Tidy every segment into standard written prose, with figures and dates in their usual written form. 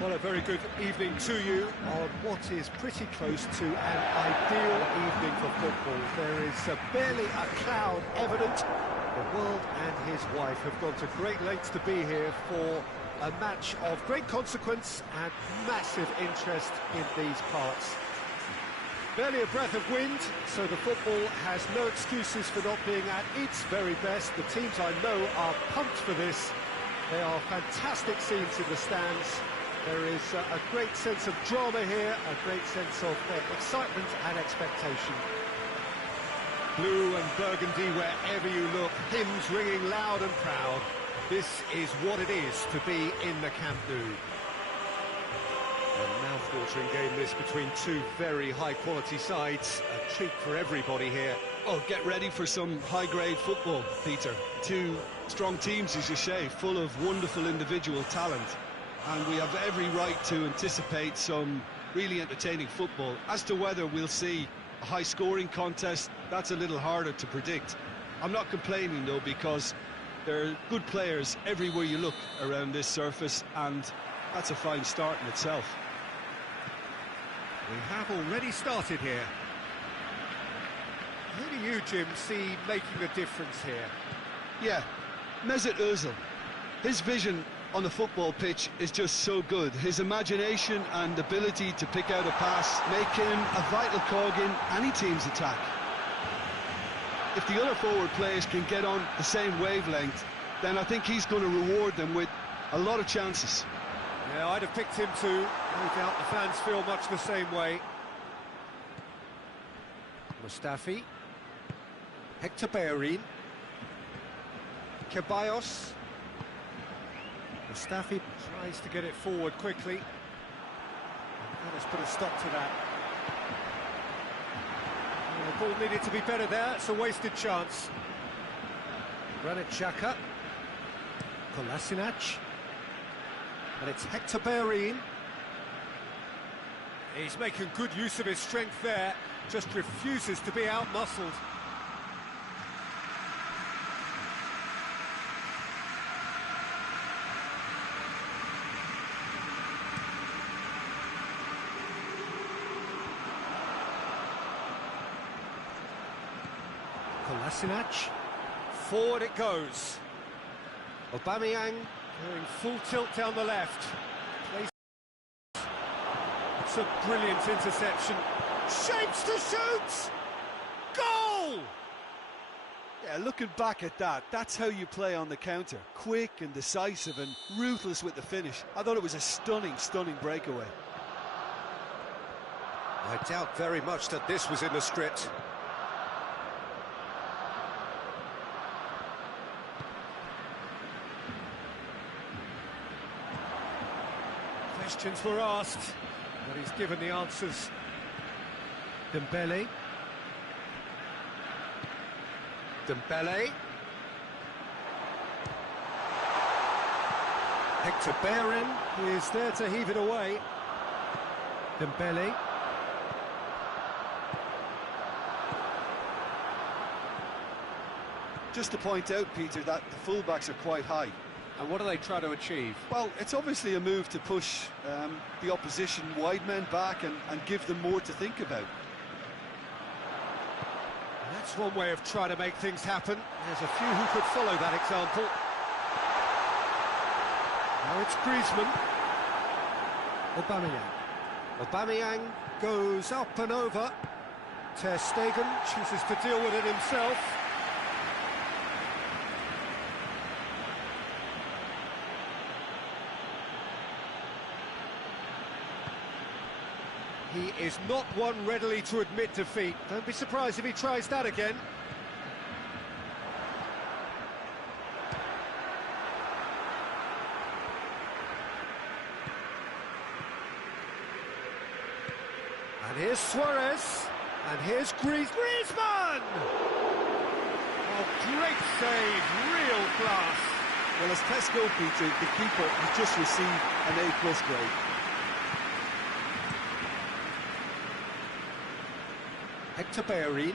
Well, a very good evening to you on what is pretty close to an ideal evening for football. There is barely a cloud evident. The world and his wife have gone to great lengths to be here for a match of great consequence and massive interest in these parts. Barely a breath of wind, so the football has no excuses for not being at its very best. The teams I know are pumped for this. There are fantastic scenes in the stands. There is a great sense of drama here, a great sense of excitement and expectation. Blue and burgundy wherever you look, hymns ringing loud and proud. This is what it is to be in the Camp Nou. A mouth-watering game this between two very high-quality sides. A treat for everybody here. Oh, get ready for some high-grade football, Peter. Two strong teams, as you say, full of wonderful individual talent. And we have every right to anticipate some really entertaining football. As to whether we'll see a high-scoring contest, that's a little harder to predict. I'm not complaining, though, because there are good players everywhere you look around this surface, and that's a fine start in itself. We have already started here. Who do you, Jim, see making a difference here? Yeah, Mesut Ozil. His vision on the football pitch is just so good. His imagination and ability to pick out a pass make him a vital cog in any team's attack. If the other forward players can get on the same wavelength, then I think he's going to reward them with a lot of chances. Yeah, I'd have picked him too. No doubt the fans feel much the same way. Mustafi. Hector Bellerin. Ceballos. Mustafi tries to get it forward quickly. And has put a stop to that. And the ball needed to be better there. It's a wasted chance. Granit Xhaka. Kolasinac. And it's Hector Bellerin. He's making good use of his strength there. Just refuses to be out-muscled. Kolasinac, forward it goes. Aubameyang going full tilt down the left. It's a brilliant interception. Shapes to shoot! Goal! Yeah, looking back at that, that's how you play on the counter. Quick and decisive and ruthless with the finish. I thought it was a stunning, stunning breakaway. I doubt very much that this was in the script. Questions were asked, but he's given the answers. Dembele. Hector Bellerin is there to heave it away. Dembele. Just to point out, Peter, that the fullbacks are quite high. And what do they try to achieve? Well, it's obviously a move to push the opposition wide men back and give them more to think about. That's one way of trying to make things happen. There's a few who could follow that example. Now it's Griezmann. Aubameyang goes up and over. Ter Stegen chooses to deal with it himself. He is not one readily to admit defeat. Don't be surprised if he tries that again. And here's Suarez. And here's Griezmann! Oh, great save, real class. Well, as tests go, Peter, the keeper has just received an A+ grade. Hector Bellerin.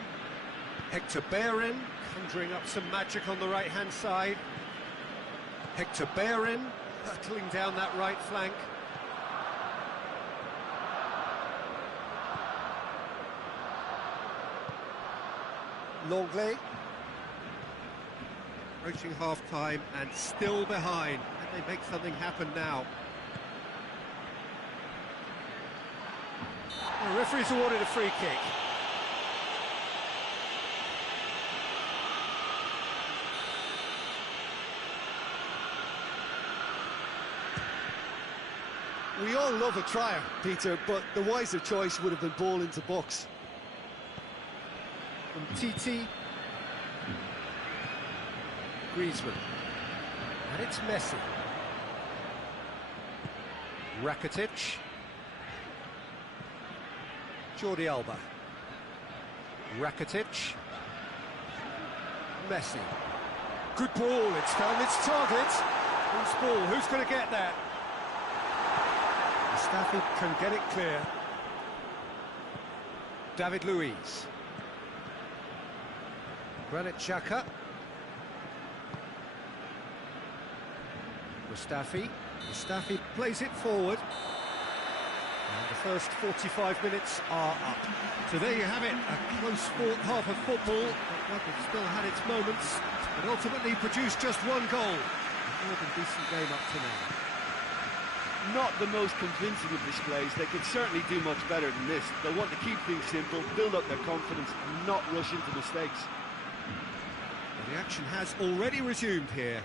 Hector Bellerin conjuring up some magic on the right-hand side. Hector Bellerin hurtling down that right flank. Longley. Approaching half-time and still behind. Can they make something happen now? The referee's awarded a free kick. We all love a trier, Peter, but the wiser choice would have been ball into box. From Titi. Griezmann. And it's Messi. Rakitic. Jordi Alba. Rakitic. Messi. Good ball, it's found its target. Who's ball? Who's going to get that? Mustafi can get it clear. David Luiz. Granit Xhaka. Mustafi plays it forward. And the first 45 minutes are up. So there you have it, a close fought half of football, but one that still had its moments, but ultimately produced just one goal. A more than decent game up to now. Not the most convincing of displays. They could certainly do much better than this. They'll want to keep things simple, build up their confidence, and not rush into mistakes. Well, the action has already resumed here.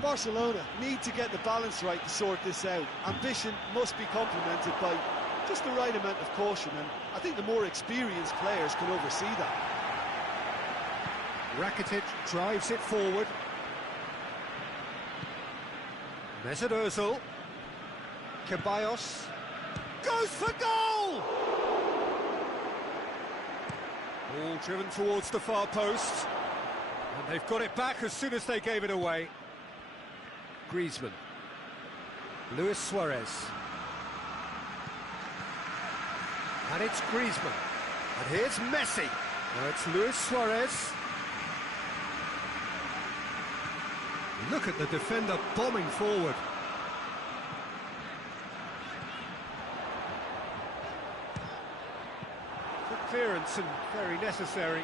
Barcelona need to get the balance right to sort this out. Ambition must be complemented by just the right amount of caution, and I think the more experienced players can oversee that. Rakitic drives it forward. Mesut Ozil. Ceballos goes for goal! Ball driven towards the far post. And they've got it back as soon as they gave it away. Griezmann. Luis Suarez. And it's Griezmann. And here's Messi. Now it's Luis Suarez. Look at the defender bombing forward. Good clearance and very necessary.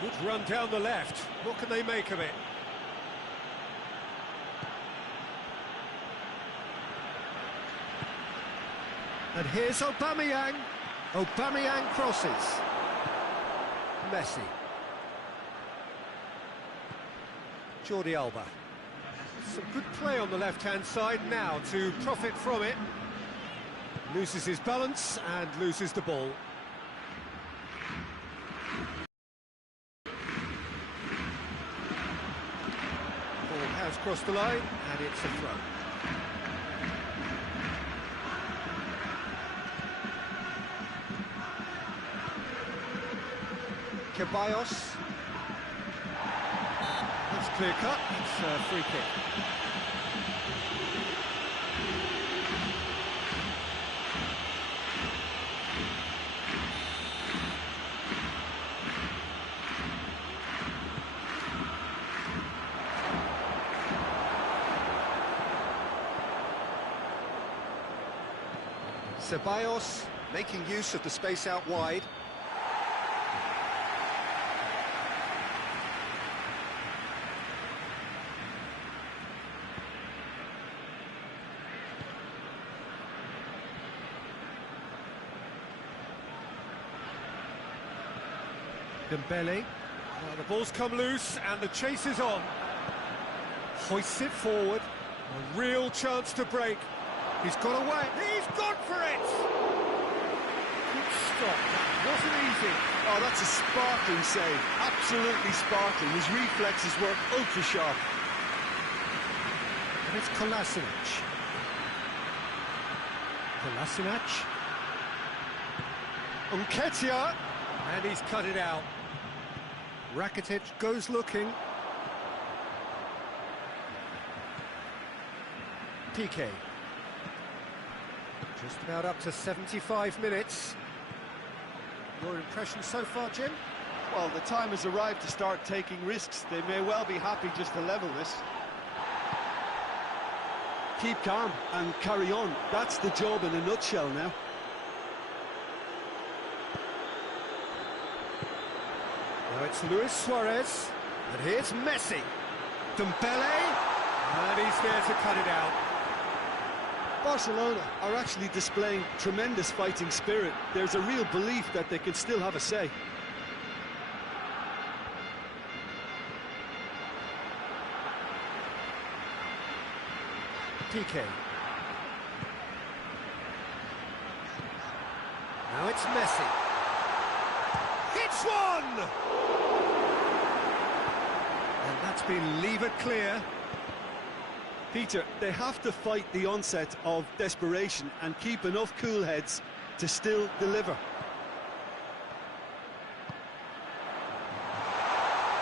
Good run down the left. What can they make of it? And here's Aubameyang. Aubameyang crosses. Messi. Jordi Alba. Some good play on the left-hand side now to profit from it. Loses his balance and loses the ball. Ball has crossed the line and it's a throw. Ceballos. That's clear cut, it's a free kick. Ceballos making use of the space out wide. Dembele. Well, the ball's come loose and the chase is on. Hoists it forward. A real chance to break. He's got away. He's gone for it! Good stop. That wasn't easy. Oh, that's a sparkling save. Absolutely sparkling. His reflexes were ultra sharp. And it's Kolasinac. Kolasinac. Nketiah. And he's cut it out. Rakitic goes looking. Piqué. Just about up to 75 minutes. Your impression so far, Jim? Well, the time has arrived to start taking risks. They may well be happy just to level this. Keep calm and carry on. That's the job in a nutshell now. Now it's Luis Suarez, and here's Messi. Dembele, and he's there to cut it out. Barcelona are actually displaying tremendous fighting spirit. There's a real belief that they can still have a say. PK. Now it's Messi. It's one! And that's been levered clear. Peter, they have to fight the onset of desperation and keep enough cool heads to still deliver.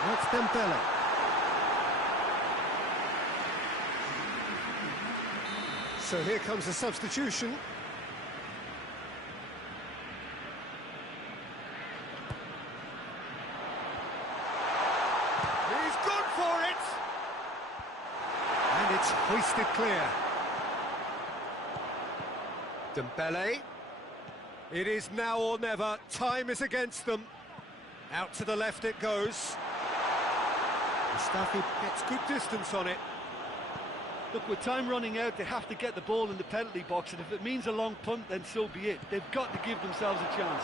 That's Dembele. So here comes a substitution. He's gone for it! And it's hoisted clear. Dembele. It is now or never. Time is against them. Out to the left it goes. Mustafi gets good distance on it. Look, with time running out, they have to get the ball in the penalty box, and if it means a long punt, then so be it. They've got to give themselves a chance.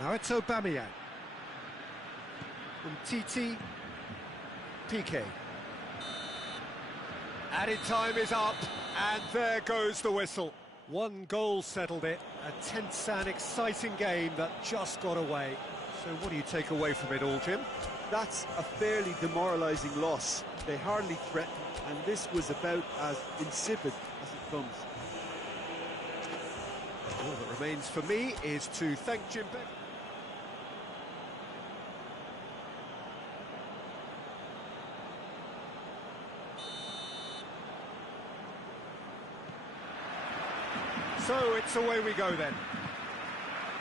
Now it's Aubameyang. From TT, PK. Added time is up, and there goes the whistle. One goal settled it. A tense and exciting game that just got away. So what do you take away from it all, Jim? That's a fairly demoralising loss. They hardly threatened, and this was about as insipid as it comes. All that remains for me is to thank Jim Beck. So it's away we go then.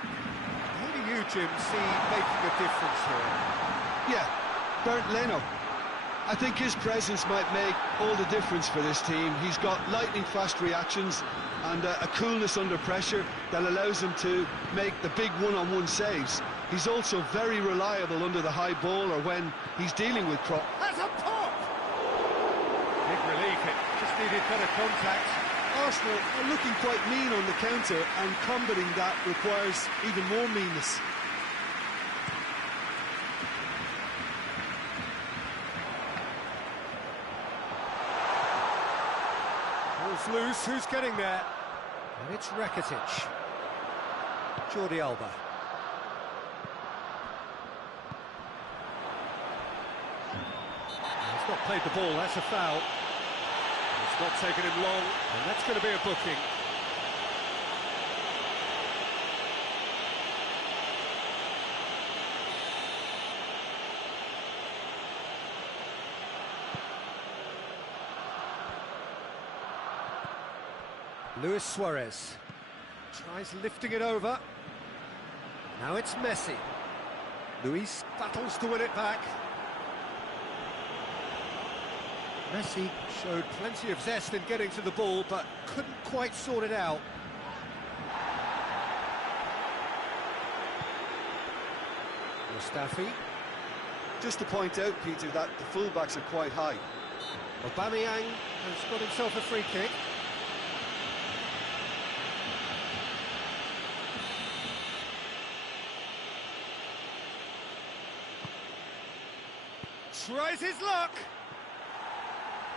Who do you, Jim, see making a difference here? Yeah, Bernd Leno. I think his presence might make all the difference for this team. He's got lightning-fast reactions and a coolness under pressure that allows him to make the big one-on-one saves. He's also very reliable under the high ball or when he's dealing with cross. That's a pop! Big relief, it just needed better contact. Arsenal are looking quite mean on the counter, and combating that requires even more meanness. Ball's loose, who's getting there? And it's Rakitic. Jordi Alba. He's not played the ball, that's a foul. It's not taken him long, and that's going to be a booking. Luis Suarez tries lifting it over. Now it's Messi. Luis battles to win it back. Messi showed plenty of zest in getting to the ball, but couldn't quite sort it out. Mustafi. Just to point out, Peter, that the fullbacks are quite high. Aubameyang has got himself a free kick. Tries his luck.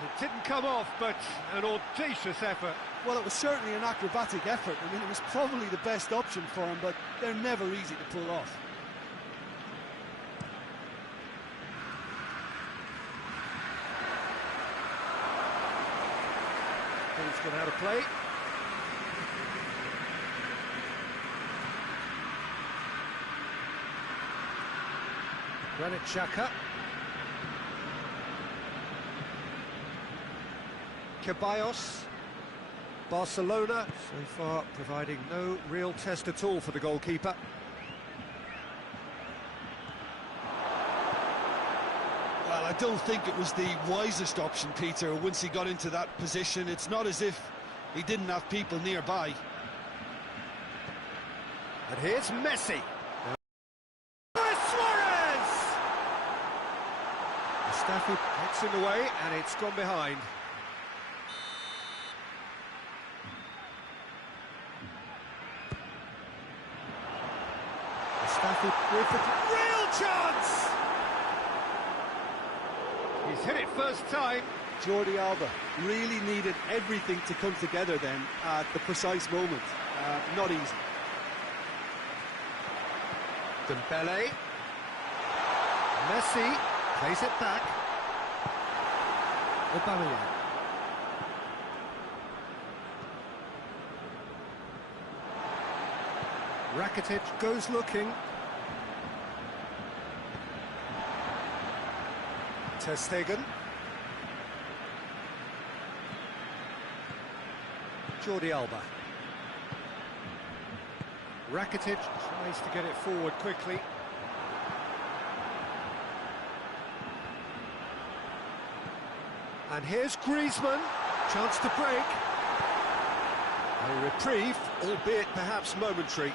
It didn't come off, but an audacious effort. Well, it was certainly an acrobatic effort. I mean, it was probably the best option for him, but they're never easy to pull off. Ball's gone out of play. Granit Xhaka. Ceballos. Barcelona, so far providing no real test at all for the goalkeeper. Well, I don't think it was the wisest option, Peter, once he got into that position. It's not as if he didn't have people nearby. And here's Messi. Luis Suarez! Mustafi gets in the way, and it's gone behind. Mustafi with the real chance! He's hit it first time. Jordi Alba really needed everything to come together then at the precise moment. Not easy. Dembele. Messi plays it back. Aubameyang. Rakitic goes looking. Ter Stegen. Jordi Alba. Rakitic tries to get it forward quickly. And here's Griezmann, chance to break. A reprieve, albeit perhaps momentary.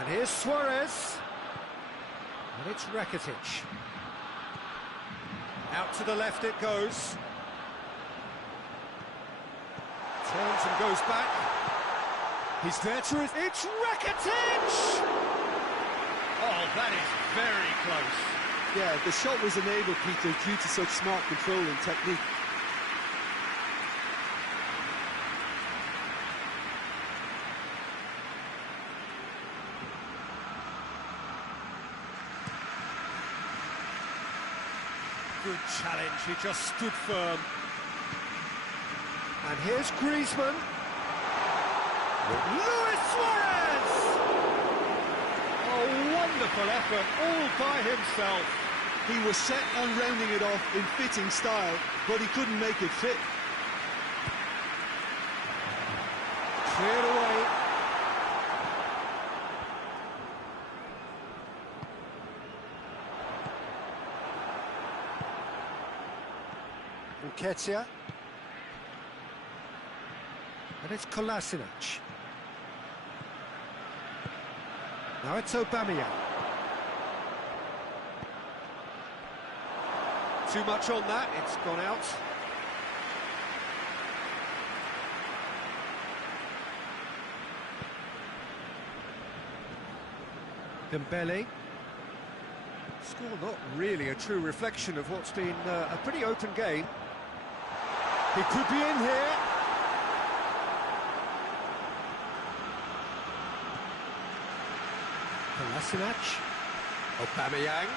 And here's Suarez. And it's Rakitic. Out to the left it goes. Turns and goes back. He's there to... It's Rakitic! Oh, that is very close. Yeah, the shot was enabled, Peter, due to such smart control and technique. Good challenge, he just stood firm. And here's Griezmann. Luis Suarez! A wonderful effort, all by himself. He was set on rounding it off in fitting style, but he couldn't make it fit. Cleared away. Nketiah. And it's Kolasinac. Now it's Aubameyang. Too much on that, it's gone out. Dembele. Score not really a true reflection of what's been a pretty open game. He could be in here. Kolasinac. Aubameyang.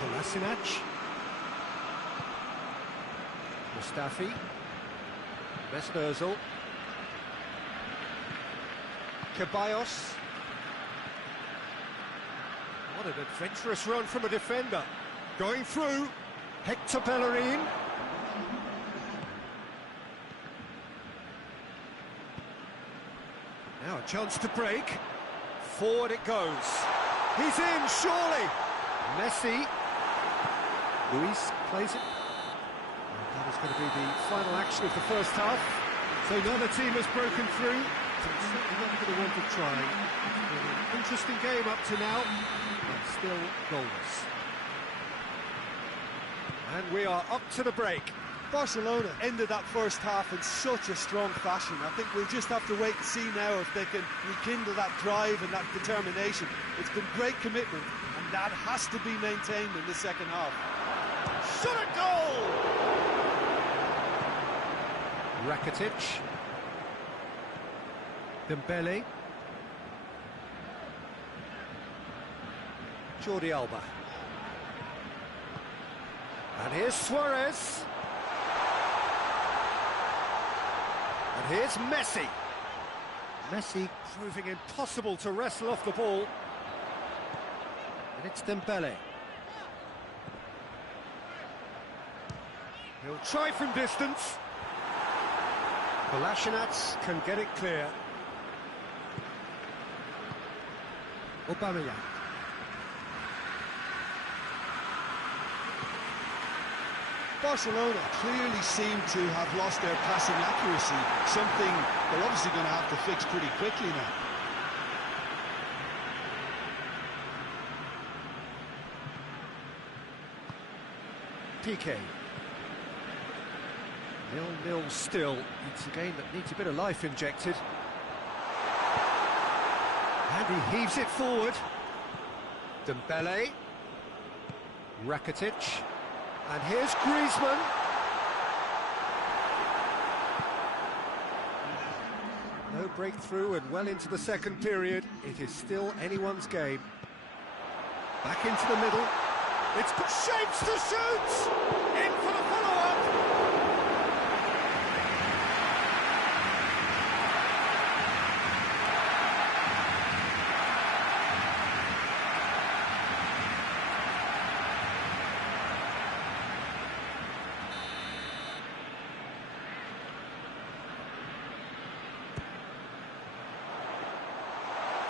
Kolasinac. Mustafi. Messi Ozil. Ceballos. What an adventurous run from a defender. Going through. Hector Bellerin. Now a chance to break. Forward it goes. He's in, surely. Messi. Luis plays it. And that is going to be the final action of the first half. So neither team has broken through. So it's certainly not going to want to try. It's been an interesting game up to now, but still goalless. And we are up to the break. Barcelona ended that first half in such a strong fashion. I think we'll just have to wait and see now if they can rekindle that drive and that determination. It's been great commitment, and that has to be maintained in the second half. Shot a goal! Rakitic. Dembele. Jordi Alba. And here's Suarez. And here's Messi. Messi proving impossible to wrestle off the ball. And it's Dembele. He'll try from distance. Kolasinac can get it clear. Aubameyang. Barcelona clearly seem to have lost their passing accuracy, something they're obviously going to have to fix pretty quickly now. PK. 0-0 still. It's a game that needs a bit of life injected. And he heaves it forward. Dembele. Rakitic. And here's Griezmann. No breakthrough and well into the second period. It is still anyone's game. Back into the middle. It's shapes to shoot! In for the follow-up!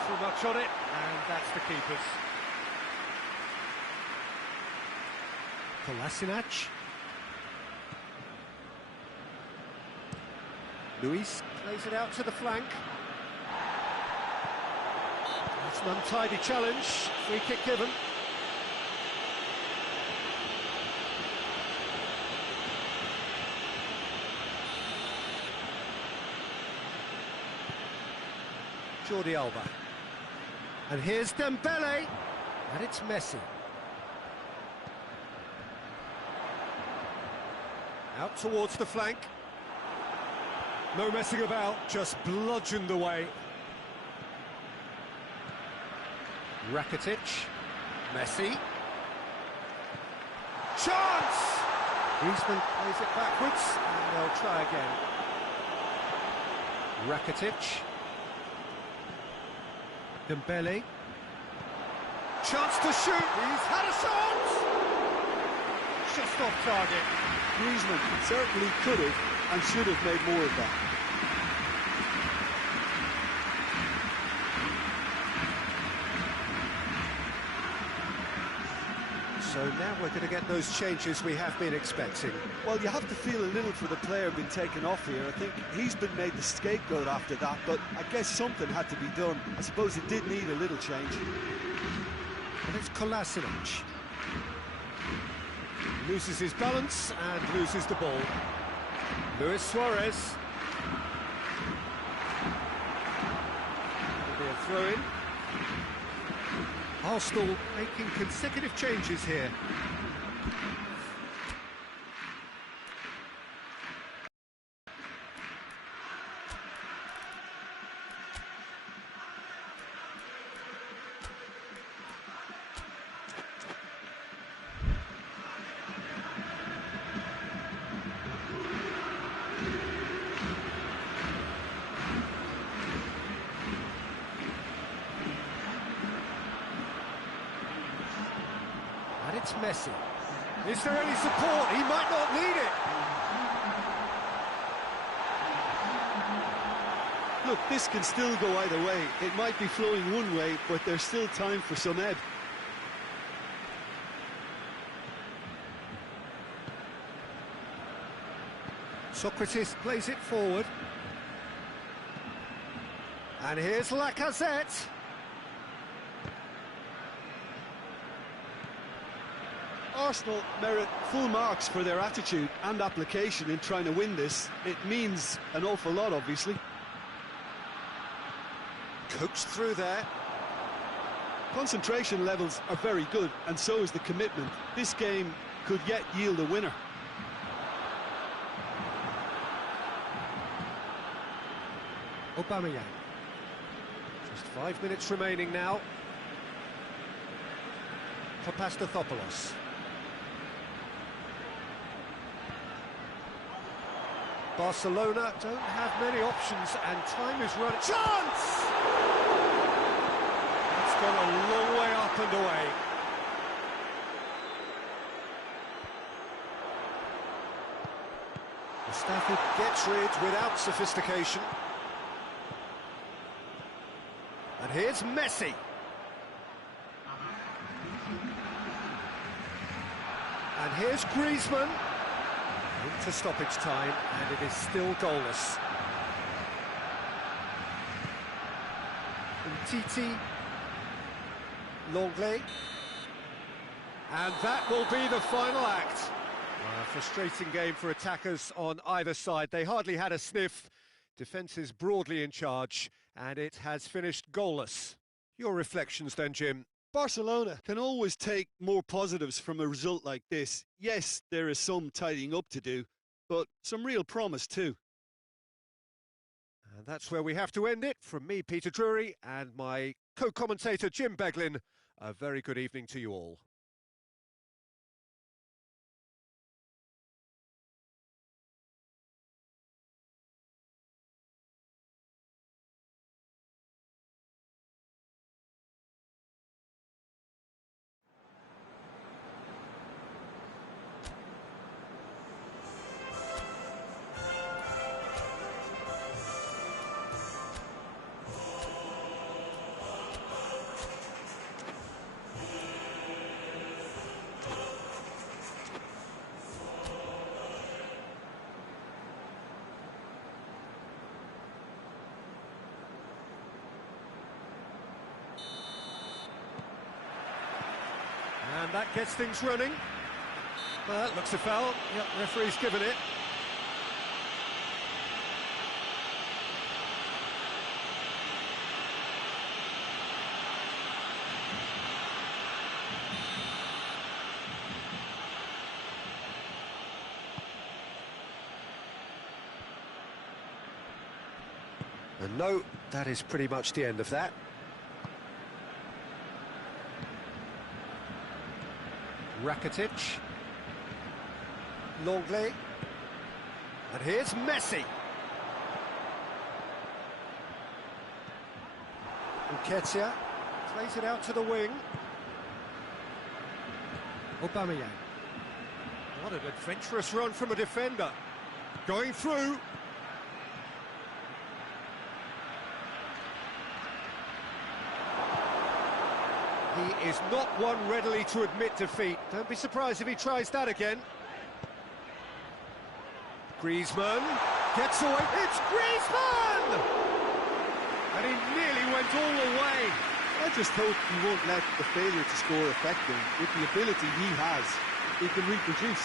Too much on it, and that's the keeper's. Kolasinac. Luis plays it out to the flank. It's an untidy challenge. Free kick given. Jordi Alba. And here's Dembele. And it's Messi. Out towards the flank. No messing about, just bludgeoned away. Rakitic. Messi. Chance! Griezmann plays it backwards, and they'll try again. Rakitic. Dembele. Chance to shoot! He's had a shot! Just off target. Griezmann certainly could have and should have made more of that. So now we're going to get those changes we have been expecting. Well, you have to feel a little for the player being taken off here. I think he's been made the scapegoat after that, but I guess something had to be done. I suppose it did need a little change. And it's Kolasinac. Loses his balance and loses the ball. Luis Suarez. It'll be a throw-in. Arsenal making consecutive changes here. It's Messi. Is there any support? He might not need it. Look, this can still go either way. It might be flowing one way, but there's still time for some ebb. Socrates plays it forward. And here's Lacazette. Arsenal merit full marks for their attitude and application in trying to win this. It means an awful lot, obviously. Coached through there. Concentration levels are very good, and so is the commitment. This game could yet yield a winner. Aubameyang. Just 5 minutes remaining now. Papastathopoulos. Barcelona don't have many options and time is running. Chance! It's gone a long way up and away. Mustafi gets rid without sophistication. And here's Messi. And here's Griezmann. Into stoppage time, and it is still goalless. Titi, Longley, and that will be the final act. A frustrating game for attackers on either side. They hardly had a sniff. Defence is broadly in charge, and it has finished goalless. Your reflections then, Jim? Barcelona can always take more positives from a result like this. Yes, there is some tidying up to do, but some real promise too. And that's where we have to end it. From me, Peter Drury, and my co-commentator, Jim Beglin, a very good evening to you all. And that gets things running. Well, that looks a foul. Yep, referee's given it. And no, that is pretty much the end of that. Rakitic, Longley, and here's Messi. Nketiah plays it out to the wing. Aubameyang. What an adventurous run from a defender. Going through. He is not one readily to admit defeat. Don't be surprised if he tries that again. Griezmann gets away. It's Griezmann! And he nearly went all the way. I just hope he won't let the failure to score affect him. With the ability he has, he can reproduce.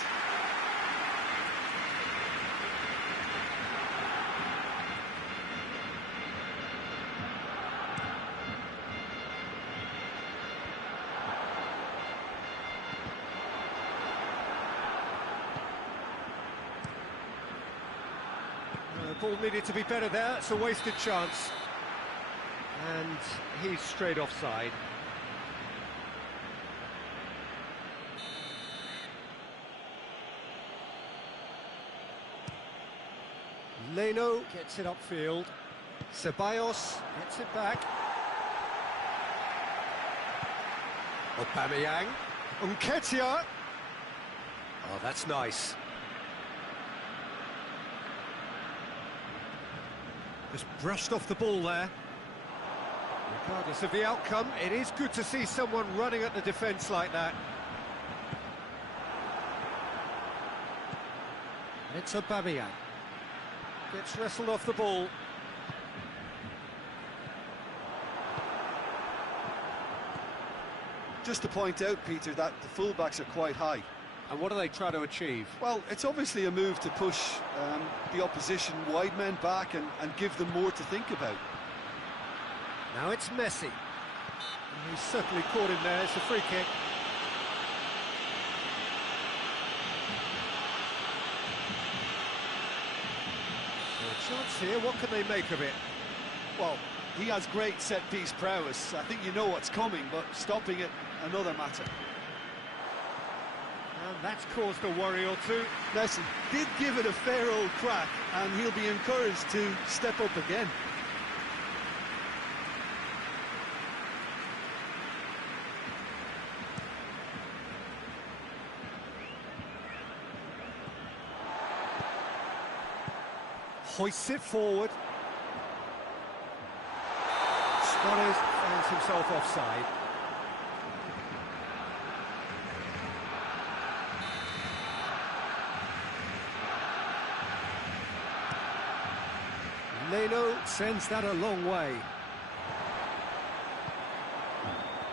The ball needed to be better there. It's a wasted chance. And he's straight offside. Leno gets it upfield. Ceballos gets it back. Aubameyang. Nketiah. Oh, that's nice. Just brushed off the ball there. Regardless of the outcome, it is good to see someone running at the defence like that. And it's Aubameyang. Gets wrestled off the ball. Just to point out, Peter, that the fullbacks are quite high. And what do they try to achieve? Well, it's obviously a move to push the opposition wide men back and give them more to think about. Now it's Messi. And he's certainly caught him there. It's a free kick. So a chance here. What can they make of it? Well, he has great set-piece prowess. I think you know what's coming, but stopping it, another matter. And that's caused a worry or two. Listen, did give it a fair old crack, and he'll be encouraged to step up again. Hoists it forward. Suarez finds himself offside. Leno sends that a long way.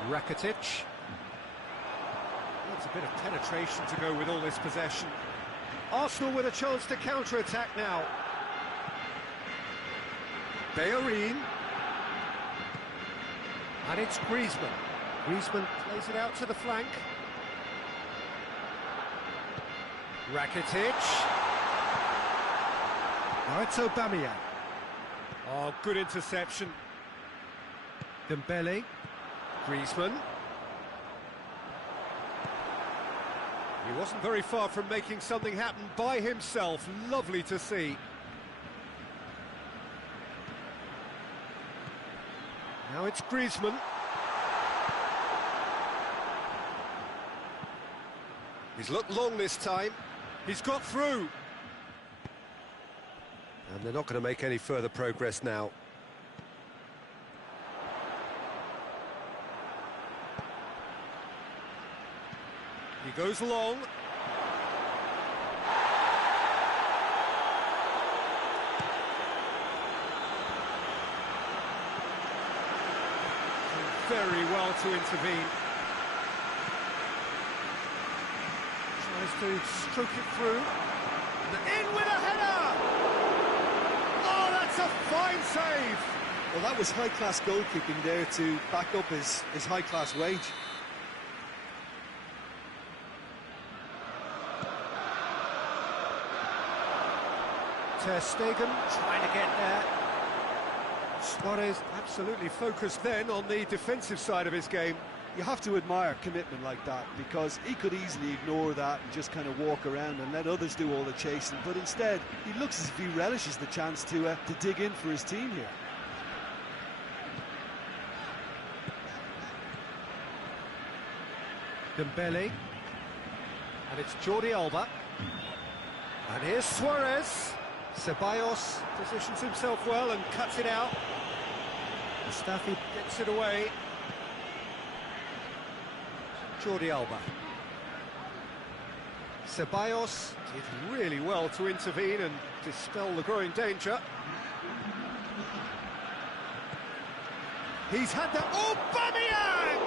Rakitic. Needs a bit of penetration to go with all this possession. Arsenal with a chance to counter-attack now. Bellerin. And it's Griezmann. Griezmann plays it out to the flank. Rakitic. Now it's Aubameyang. Oh, good interception. Dembele. Griezmann. He wasn't very far from making something happen by himself. Lovely to see. Now it's Griezmann. He's looked long this time. He's got through. And they're not going to make any further progress now. He goes long. Very well to intervene. Tries to stroke it through. In with a header! Oh, that's a fine save! Well, that was high-class goalkeeping there to back up his high-class wage. Ter Stegen trying to get there. Suarez absolutely focused then on the defensive side of his game. You have to admire commitment like that, because he could easily ignore that and just kind of walk around and let others do all the chasing, but instead he looks as if he relishes the chance to dig in for his team here. Dembele. And it's Jordi Alba. And here's Suarez. Ceballos positions himself well and cuts it out. Mustafi gets it away. Jordi Alba. Ceballos did really well to intervene and dispel the growing danger. He's had that. Aubameyang!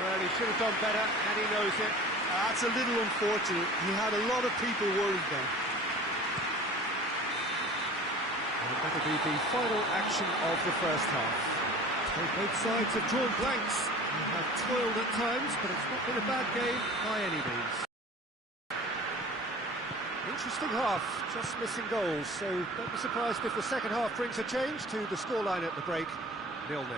Well, he should have done better, and he knows it. That's a little unfortunate. He had a lot of people worried then. And that'll be the final action of the first half. So both sides have drawn blanks. They have toiled at times, but it's not been a bad game by any means. Interesting half, just missing goals, so don't be surprised if the second half brings a change to the scoreline at the break, 0-0. And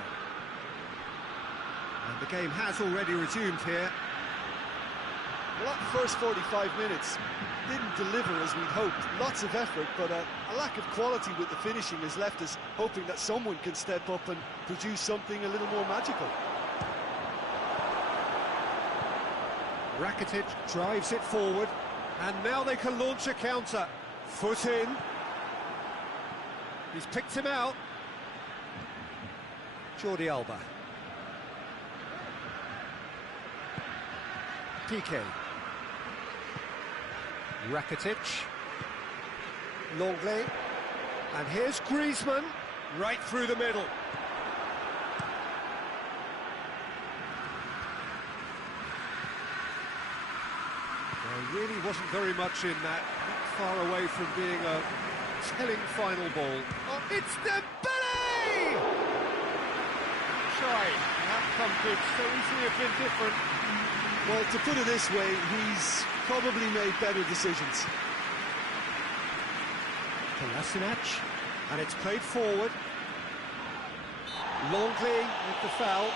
the game has already resumed here. Well, that first 45 minutes didn't deliver as we'd hoped. Lots of effort, but a lack of quality with the finishing has left us hoping that someone can step up and produce something a little more magical. Rakitic drives it forward, and now they can launch a counter. Foot in. He's picked him out. Jordi Alba. Piqué. Rakitic. Longley. And here's Griezmann, right through the middle. There really wasn't very much in that, not far away from being a telling final ball. Oh, it's Dembele! Shy, the outcome could so easily have been different. Well, to put it this way, he's probably made better decisions. Kolasinac, and it's played forward. Longley with the foul.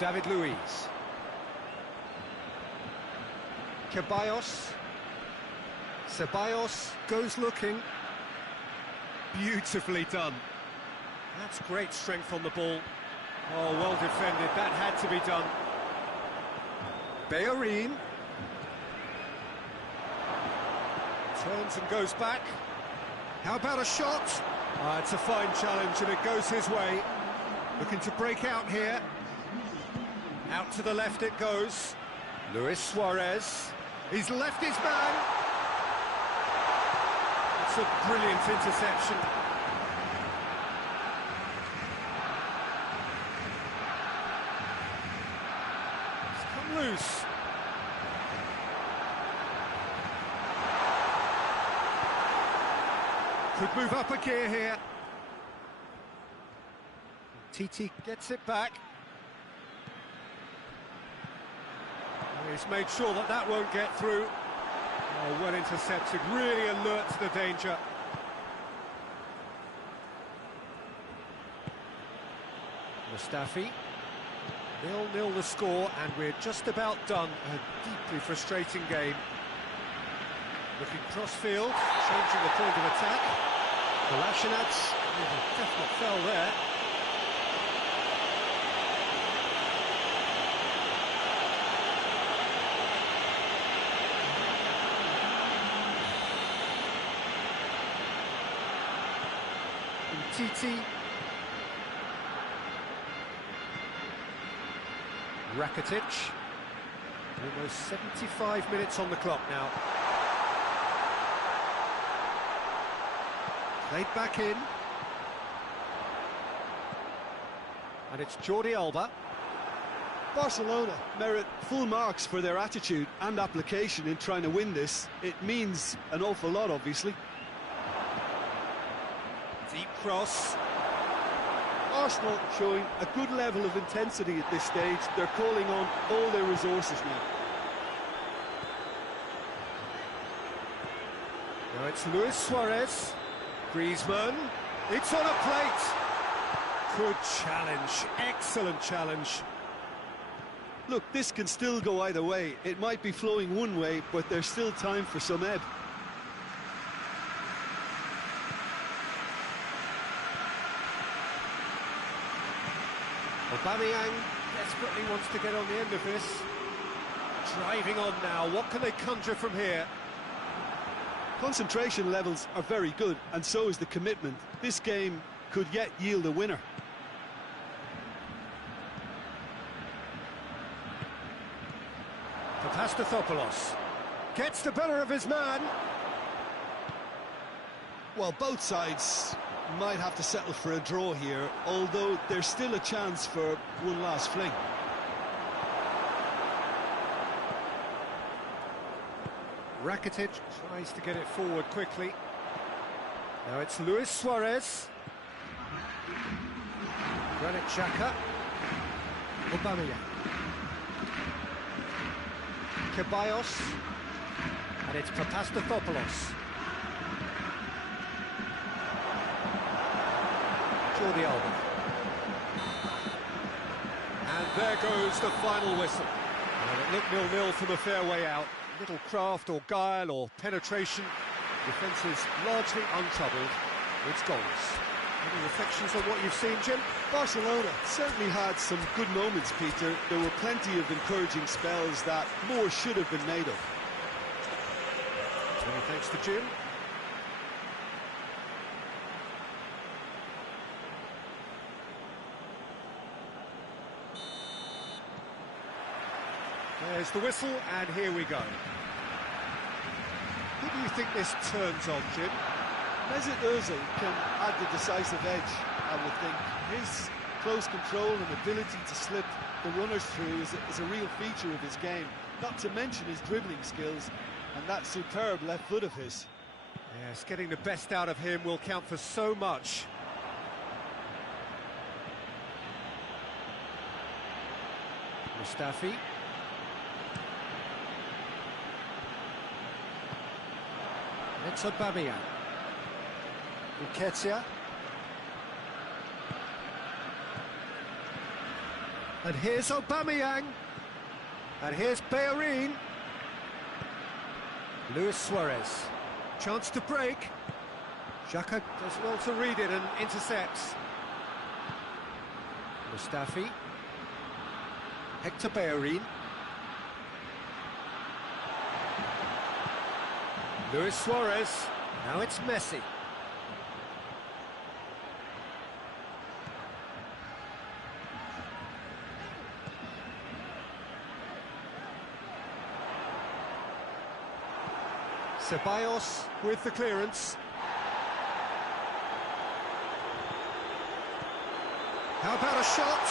David Luiz. Ceballos goes looking. Beautifully done. That's great strength on the ball. Oh, well defended. That had to be done. Bellerin. Turns and goes back. How about a shot? It's a fine challenge and it goes his way. Looking to break out here. Out to the left it goes. Luis Suarez. He's left his man. It's a brilliant interception. It's come loose. Could move up a gear here. Titi gets it back. He's made sure that that won't get through. Oh, well intercepted, really alert to the danger. Mustafi. 0-0 the score, and we're just about done. A deeply frustrating game. Looking cross-field, changing the point of attack. Kolasinac, definite foul there. Titi. Rakitic. Almost 75 minutes on the clock now. Played back in. And it's Jordi Alba. Barcelona merit full marks for their attitude and application in trying to win this. It means an awful lot, obviously. Deep cross. Arsenal showing a good level of intensity at this stage. They're calling on all their resources now. Now it's Luis Suarez. Griezmann. It's on a plate. Good challenge. Excellent challenge. Look, this can still go either way. It might be flowing one way, but there's still time for some ebb. Aubameyang desperately wants to get on the end of this. Driving on now, what can they conjure from here? Concentration levels are very good, and so is the commitment. This game could yet yield a winner. Papastathopoulos gets the better of his man. Well, both sides might have to settle for a draw here, although there's still a chance for one last fling. Rakitic tries to get it forward quickly. Now it's Luis Suarez. Granit Xhaka. Aubameyang. Ceballos. And it's Papastathopoulos. Jordi Alba. And there goes the final whistle. And it looked 0-0 from the fair way out. Little craft or guile or penetration. Defence is largely untroubled. It's goals. Any reflections on what you've seen, Jim? Barcelona certainly had some good moments, Peter. There were plenty of encouraging spells that more should have been made of. Many thanks to Jim. There's the whistle, and here we go. Who do you think this turns on, Jim? Mesut Ozil can add the decisive edge, I would think. His close control and ability to slip the runners through is a real feature of his game, not to mention his dribbling skills and that superb left foot of his. Yes, getting the best out of him will count for so much. Mustafi. It's Aubameyang. Nketiah. And here's Aubameyang. And here's Bellerin. Luis Suarez. Chance to break. Xhaka does well to read it and intercepts. Mustafi. Hector Bellerin. Luis Suarez. Now it's Messi. Ceballos with the clearance. How about a shot?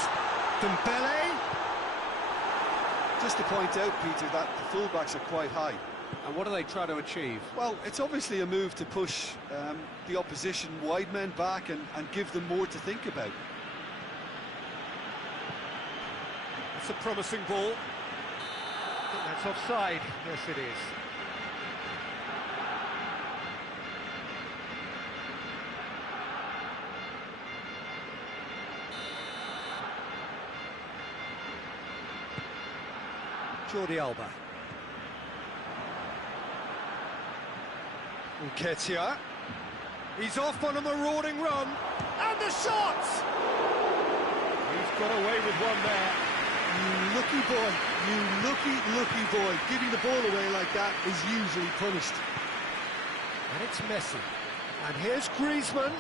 Dembele. Just to point out, Peter, that the fullbacks are quite high. And what do they try to achieve? Well, it's obviously a move to push the opposition wide men back and give them more to think about. It's a promising ball. I think that's offside. Yes, it is. Jordi Alba. Nketiah. He's off on a marauding run. And the shot! He's got away with one there. You lucky boy, you lucky boy. Giving the ball away like that is usually punished. And it's Messi. And here's Griezmann.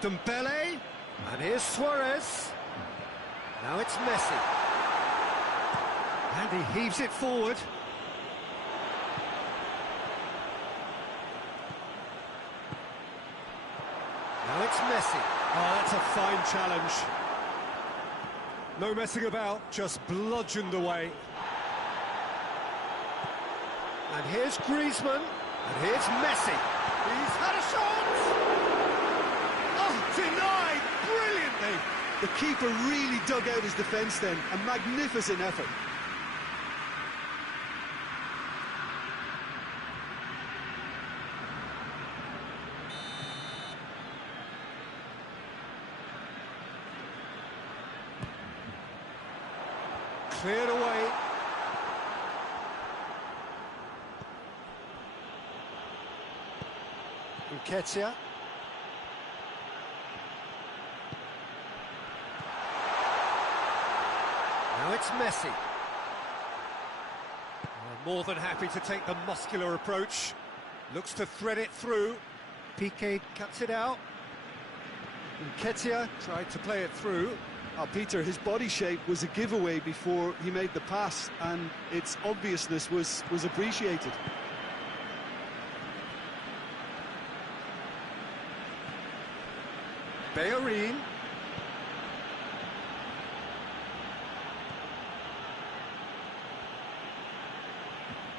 Dembele. And here's Suarez. Now it's Messi. And he heaves it forward. Now it's Messi. Oh, that's a fine challenge. No messing about, just bludgeoned away. And here's Griezmann. And here's Messi. He's had a shot! Oh, denied brilliantly! The keeper really dug out his defence then. A magnificent effort. Cleared away. Nketiah. Now it's Messi. More than happy to take the muscular approach. Looks to thread it through. Piqué cuts it out. Nketiah tried to play it through. Peter, his body shape was a giveaway before he made the pass, and its obviousness was appreciated. Bellerin.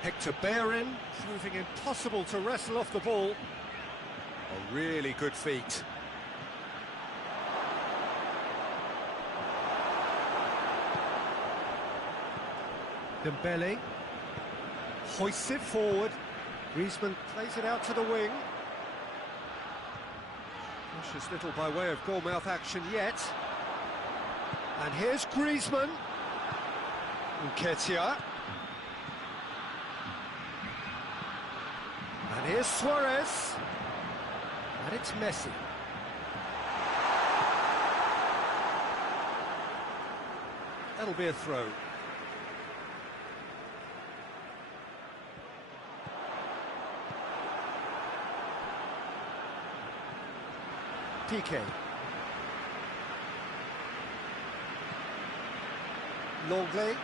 Hector Bellerin, proving impossible to wrestle off the ball. A really good feat. Dembele hoists it forward. Griezmann plays it out to the wing. Precious little by way of goalmouth action yet. And here's Griezmann. Nketiah. And here's Suarez. And it's Messi. That'll be a throw. Piqué. Longley.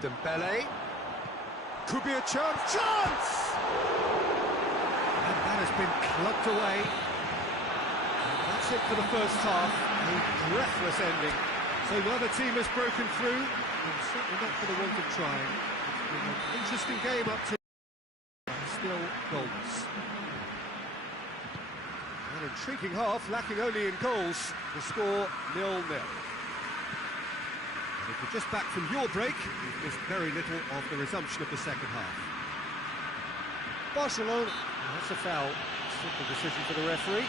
Dembele. Could be a chance. Chance! And that has been clubbed away. And that's it for the first half. A breathless ending. So neither team has broken through. And certainly not for the want of trying. It's been an interesting game up to still goals. An intriguing half, lacking only in goals. The score 0-0. And if you're just back from your break, you've missed very little of the resumption of the second half. Barcelona. That's a foul. Simple decision for the referee.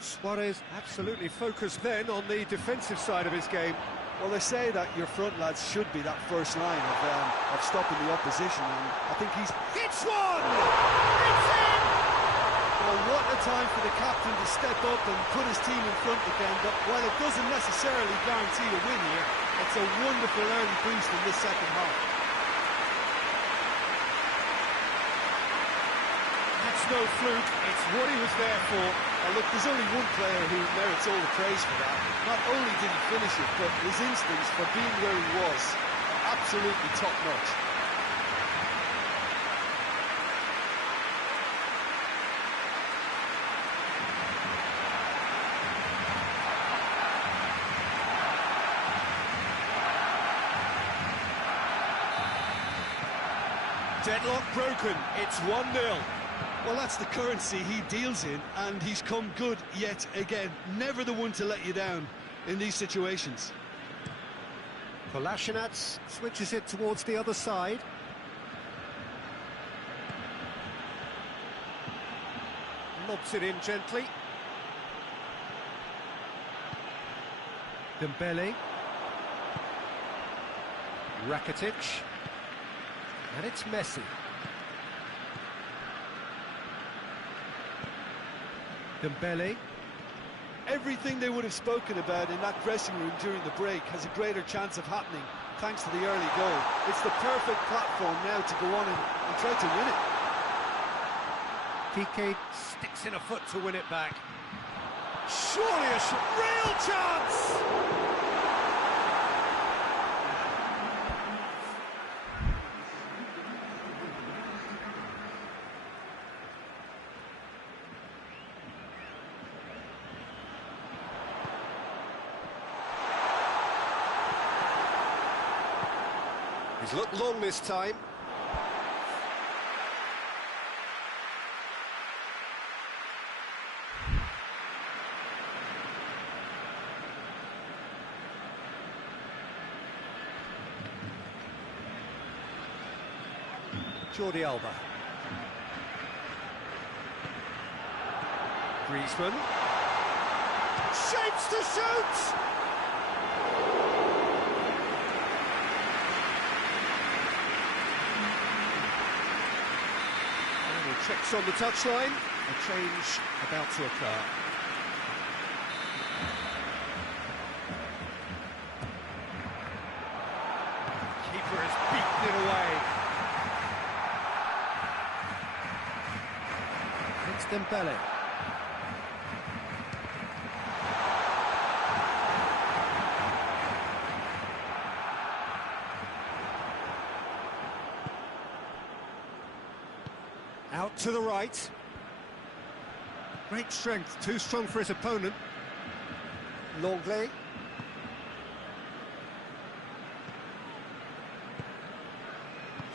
Suarez absolutely focused then on the defensive side of his game. Well, they say that your front lads should be that first line of stopping the opposition, and I think he's... Hits one! It's in! Well, what a time for the captain to step up and put his team in front again, but while it doesn't necessarily guarantee a win here, It's a wonderful early boost in this second half. That's no fluke, it's what he was there for. And look, there's only one player who merits all the praise for that. Not only did he finish it, but his instincts for being where he was are absolutely top-notch. Deadlock broken, it's 1-0. Well, that's the currency he deals in, and he's come good yet again. Never the one to let you down in these situations. Kolasinac switches it towards the other side. Lobs it in gently. Dembele. Rakitic. And it's Messi. Dembele. Everything they would have spoken about in that dressing room during the break has a greater chance of happening thanks to the early goal. It's the perfect platform now to go on and try to win it. PK sticks in a foot to win it back. Surely a real chance! He's looked long this time. Jordi Alba. Griezmann. Shapes to shoot! Checks on the touchline, a change about to occur. Keeper has beaten it away. It's Dembele. Out to the right. Great strength, too strong for his opponent. Longley.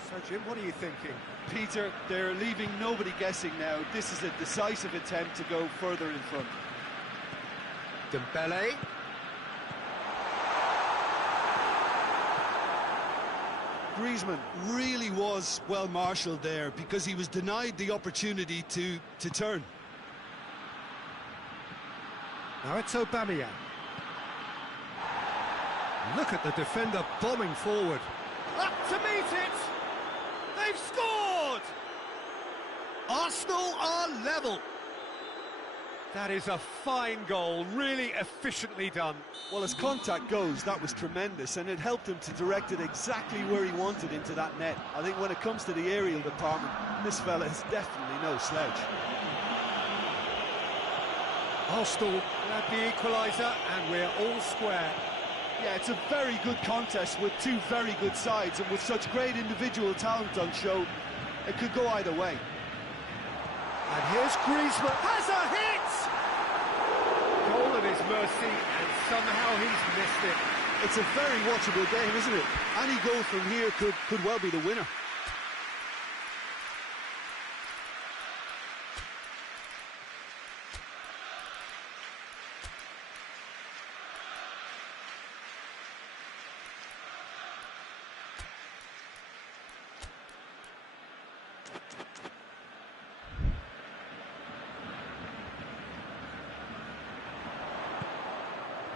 So, Jim, what are you thinking? Peter, they're leaving nobody guessing now. This is a decisive attempt to go further in front. Dembele. Griezmann really was well marshalled there because he was denied the opportunity to turn. Now it's Aubameyang. Look at the defender bombing forward. Up to meet it! They've scored! Arsenal are level. That is a fine goal, really efficiently done. Well, as contact goes, that was tremendous, and it helped him to direct it exactly where he wanted into that net. I think when it comes to the aerial department, this fella is definitely no slouch. Arsenal grab the equaliser, and we're all square. Yeah, it's a very good contest with two very good sides, and with such great individual talent on show, it could go either way. And here's Griezmann, has a hit! Goal at his mercy, and somehow he's missed it. It's a very watchable game, isn't it? Any goal from here could well be the winner.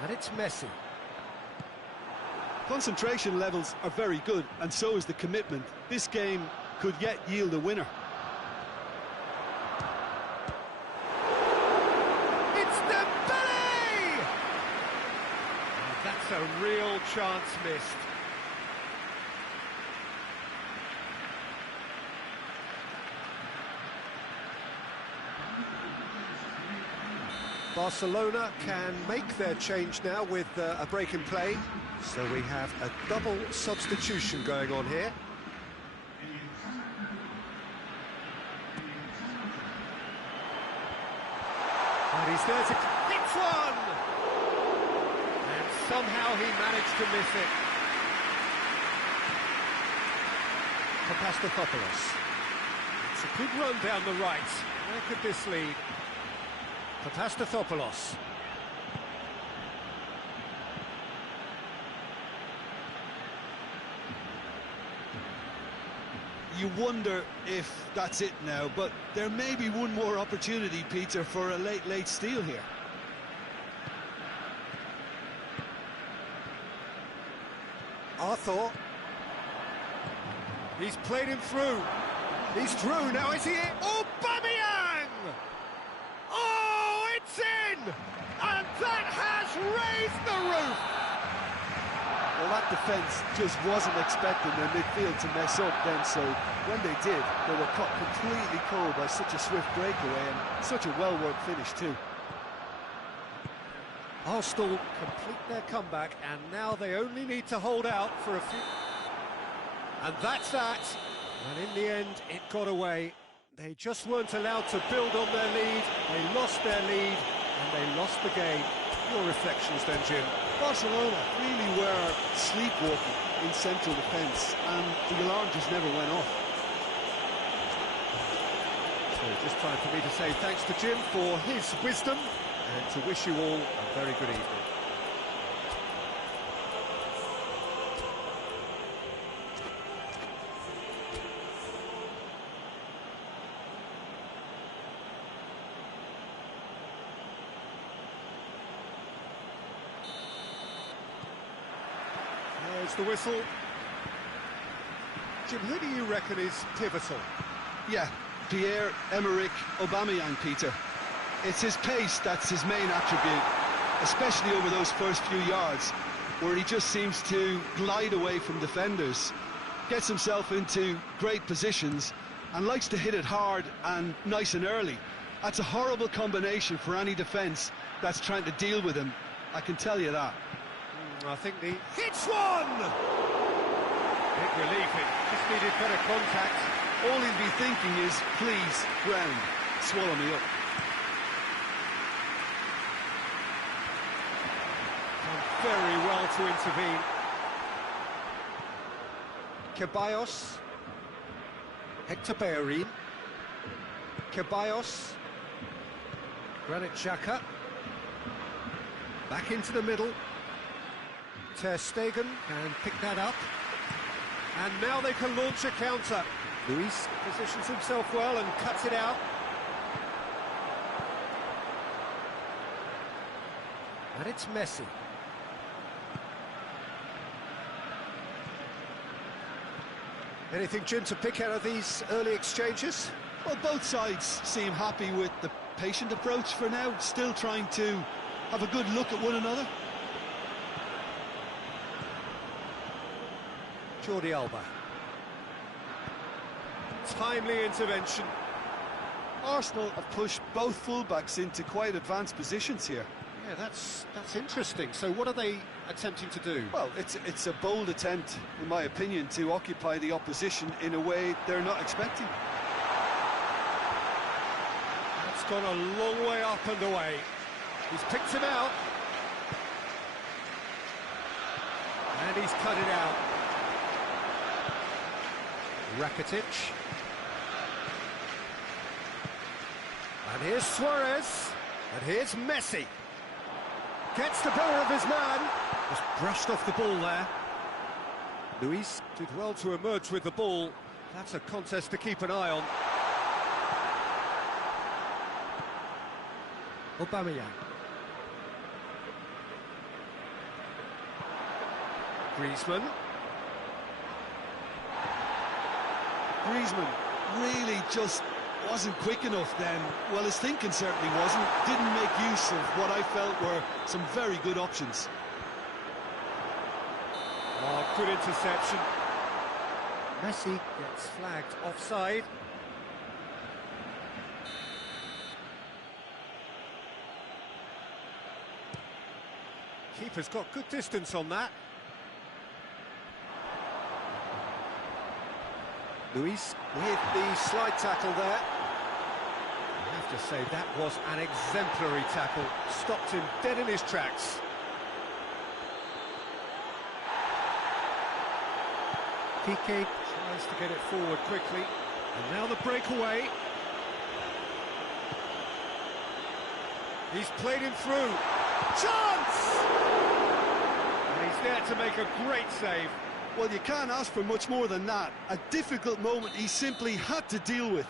And it's Messi. Concentration levels are very good, and so is the commitment. This game could yet yield a winner. It's Dembele! And that's That's a real chance missed. Barcelona can make their change now with a break in play, so we have a double substitution going on here. And he's there to hit one! And somehow he managed to miss it. Papastafopoulos. It's a good run down the right. Where could this lead? Papastafopoulos. You wonder if that's it now, but there may be one more opportunity, Peter, for a late steal here. Arthur. He's played him through. He's through, now is he it? Aubameyang! Oh, it's in! And that has raised the roof! Well, that defence just wasn't expecting their midfield to mess up then, so when they did, they were caught completely cold by such a swift breakaway and such a well-worked finish too. Arsenal complete their comeback, and now they only need to hold out for a few... And that's that! And in the end, it got away. They just weren't allowed to build on their lead, they lost their lead, and they lost the game. Your reflections then, Jim? Barcelona really were sleepwalking in central defence, and the alarm just never went off. So just time for me to say thanks to Jim for his wisdom, and to wish you all a very good evening. There's the whistle. Jim, who do you reckon is pivotal? Yeah, Pierre-Emerick Aubameyang, Peter. It's his pace that's his main attribute, especially over those first few yards, where he just seems to glide away from defenders, gets himself into great positions, and likes to hit it hard and nice and early. That's a horrible combination for any defence that's trying to deal with him, I can tell you that. I think the hits one! Big relief, it just needed better contact. All he'd be thinking is, please, ground, swallow me up. Done very well to intervene. Ceballos. Hector Bellerin. Ceballos. Granit Xhaka. Back into the middle. Ter Stegen can pick that up. And now they can launch a counter. Luis positions himself well and cuts it out. And it's Messi. Anything, Jim, to pick out of these early exchanges? Well, both sides seem happy with the patient approach for now, still trying to have a good look at one another. Jordi Alba. Timely intervention. Arsenal have pushed both fullbacks into quite advanced positions here. Yeah, that's interesting. So what are they attempting to do? Well, it's a bold attempt, in my opinion, to occupy the opposition in a way they're not expecting. That's gone a long way up and away. He's picked him out. And he's cut it out. Rakitic. And here's Suarez. And here's Messi. Gets the better of his man. Just brushed off the ball there. Luis did well to emerge with the ball. That's a contest to keep an eye on. Aubameyang. Griezmann. Griezmann really just wasn't quick enough then. Well, his thinking certainly wasn't. Didn't make use of what I felt were some very good options. Oh, good interception. Messi gets flagged offside. Keeper's got good distance on that. Luis with the slide tackle there. I have to say that was an exemplary tackle. Stopped him dead in his tracks. Piqué tries to get it forward quickly. And now the breakaway. He's played him through. Chance! And he's there to make a great save. Well, you can't ask for much more than that. A difficult moment he simply had to deal with.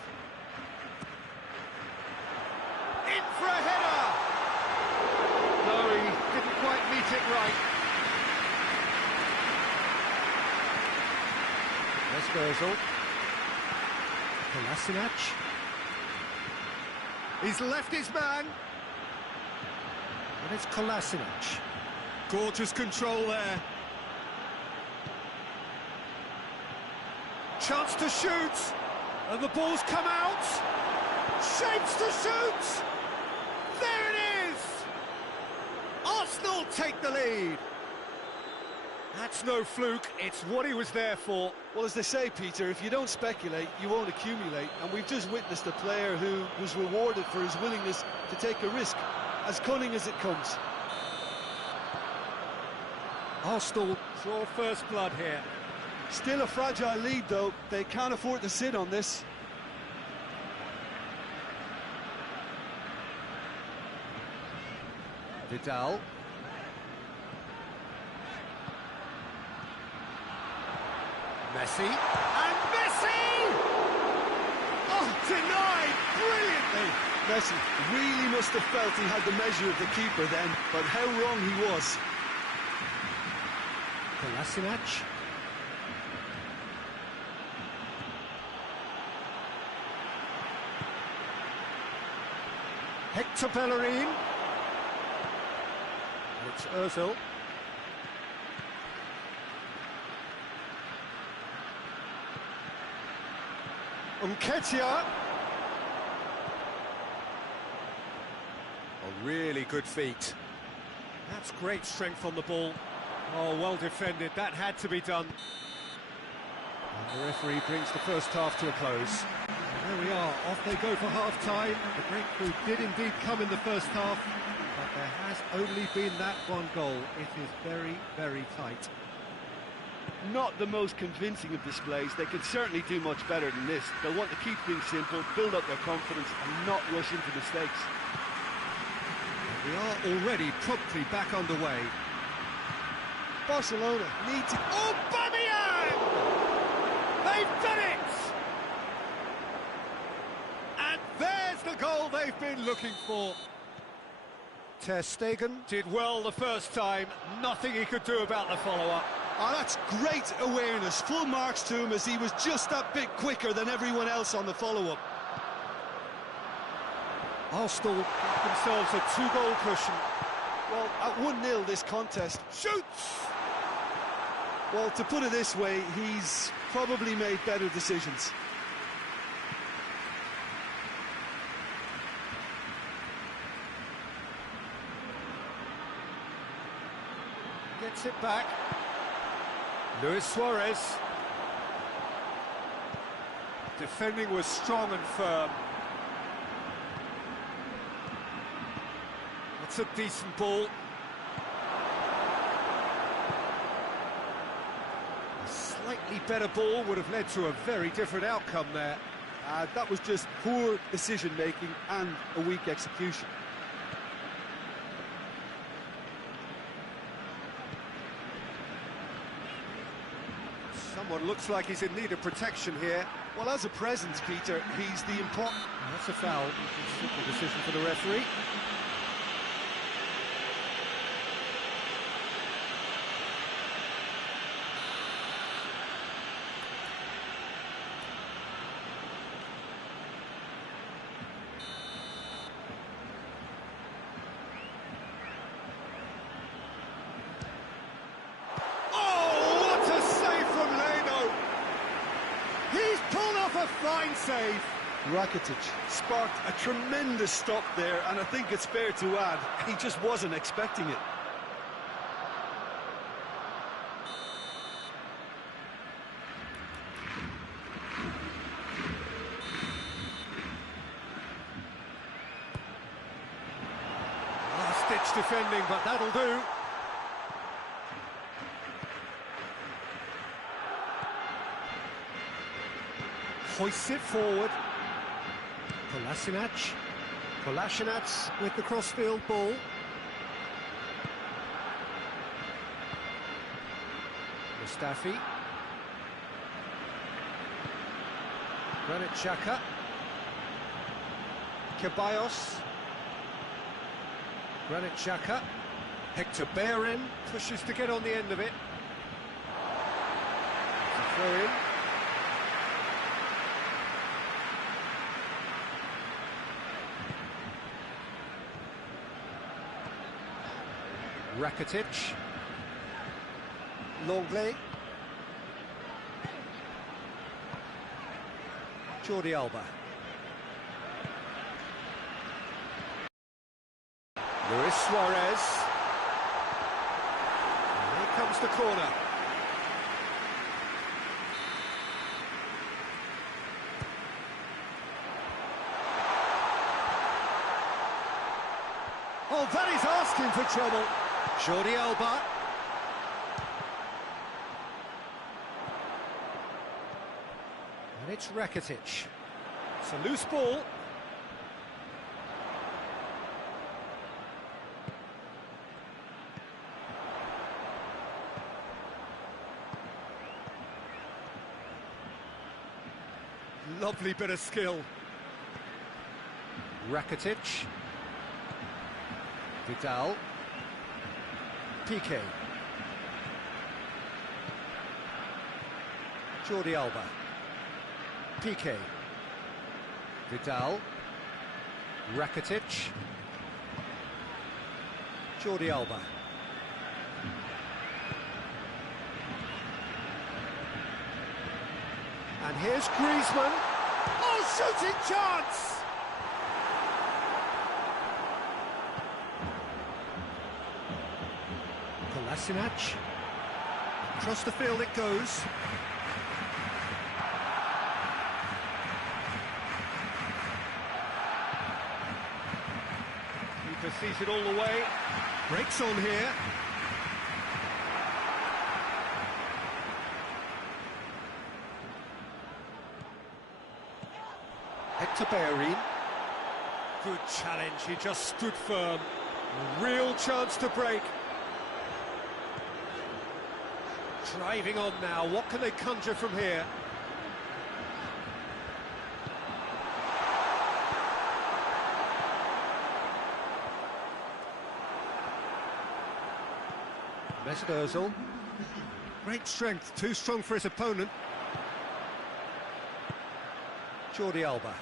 In for a header! No, he didn't quite meet it right. Esposito. Kolasinac. He's left his man. And it's Kolasinac. Gorgeous control there. Chance to shoot. And the ball's come out. Shapes to shoot. There it is. Arsenal take the lead. That's no fluke, it's what he was there for. Well, as they say, Peter, if you don't speculate, you won't accumulate. And we've just witnessed a player who was rewarded for his willingness to take a risk, as cunning as it comes. Arsenal draw first blood here. Still a fragile lead, though. They can't afford to sit on this. Vidal. Messi. And Messi! Oh, denied brilliantly! Messi really must have felt he had the measure of the keeper then, but how wrong he was. Kolasinac. Hector Bellerin. And it's Ozil. Nketiah. A really good feat. That's great strength on the ball. Oh, well defended. That had to be done. And the referee brings the first half to a close. And there we are. Off they go for half-time. The breakthrough did indeed come in the first half, but there has only been that one goal. It is very, very tight. Not the most convincing of displays. They could certainly do much better than this. They'll want to keep things simple, build up their confidence and not rush into mistakes. We are already promptly back underway. Barcelona need to... Aubameyang! They've done it! And there's the goal they've been looking for. Ter Stegen did well the first time. Nothing he could do about the follow-up. Oh, that's great awareness. Full marks to him as he was just that bit quicker than everyone else on the follow-up. Arsenal get themselves a two-goal cushion. Well, at 1-0 this contest. Shoots! Well, to put it this way, he's probably made better decisions. Gets it back. Luis Suarez. Defending was strong and firm. That's a decent ball. A slightly better ball would have led to a very different outcome there. That was just poor decision-making and a weak execution. Someone looks like he's in need of protection here. Well, as a presence, Peter, he's the important... That's a foul. Simple decision for the referee. Oh, fine save. Rakitic sparked a tremendous stop there, and I think it's fair to add, he just wasn't expecting it. Last-ditch defending, but that'll do. Hoists it forward. Kolasinac with the crossfield ball. Mustafi. Granit Xhaka. Ceballos. Granit Xhaka. Hector Bellerin pushes to get on the end of it. Throw in. Rakitic. Longley. Jordi Alba. Luis Suarez. And here comes the corner. Oh, that is asking for trouble. Jordi Alba. And it's Rakitic. It's a loose ball. Lovely bit of skill. Rakitic. Vidal. Piqué. Jordi Alba. Piqué. Vidal. Rakitic. Jordi Alba. And here's Griezmann. Oh, shooting chance! Kolasinac. Across the field it goes. Keeper sees it all the way. Breaks on here. Hector Bellerin. Good challenge, he just stood firm. A real chance to break. Driving on now, what can they conjure from here? Mesut Ozil. Great strength, too strong for his opponent. Jordi Alba.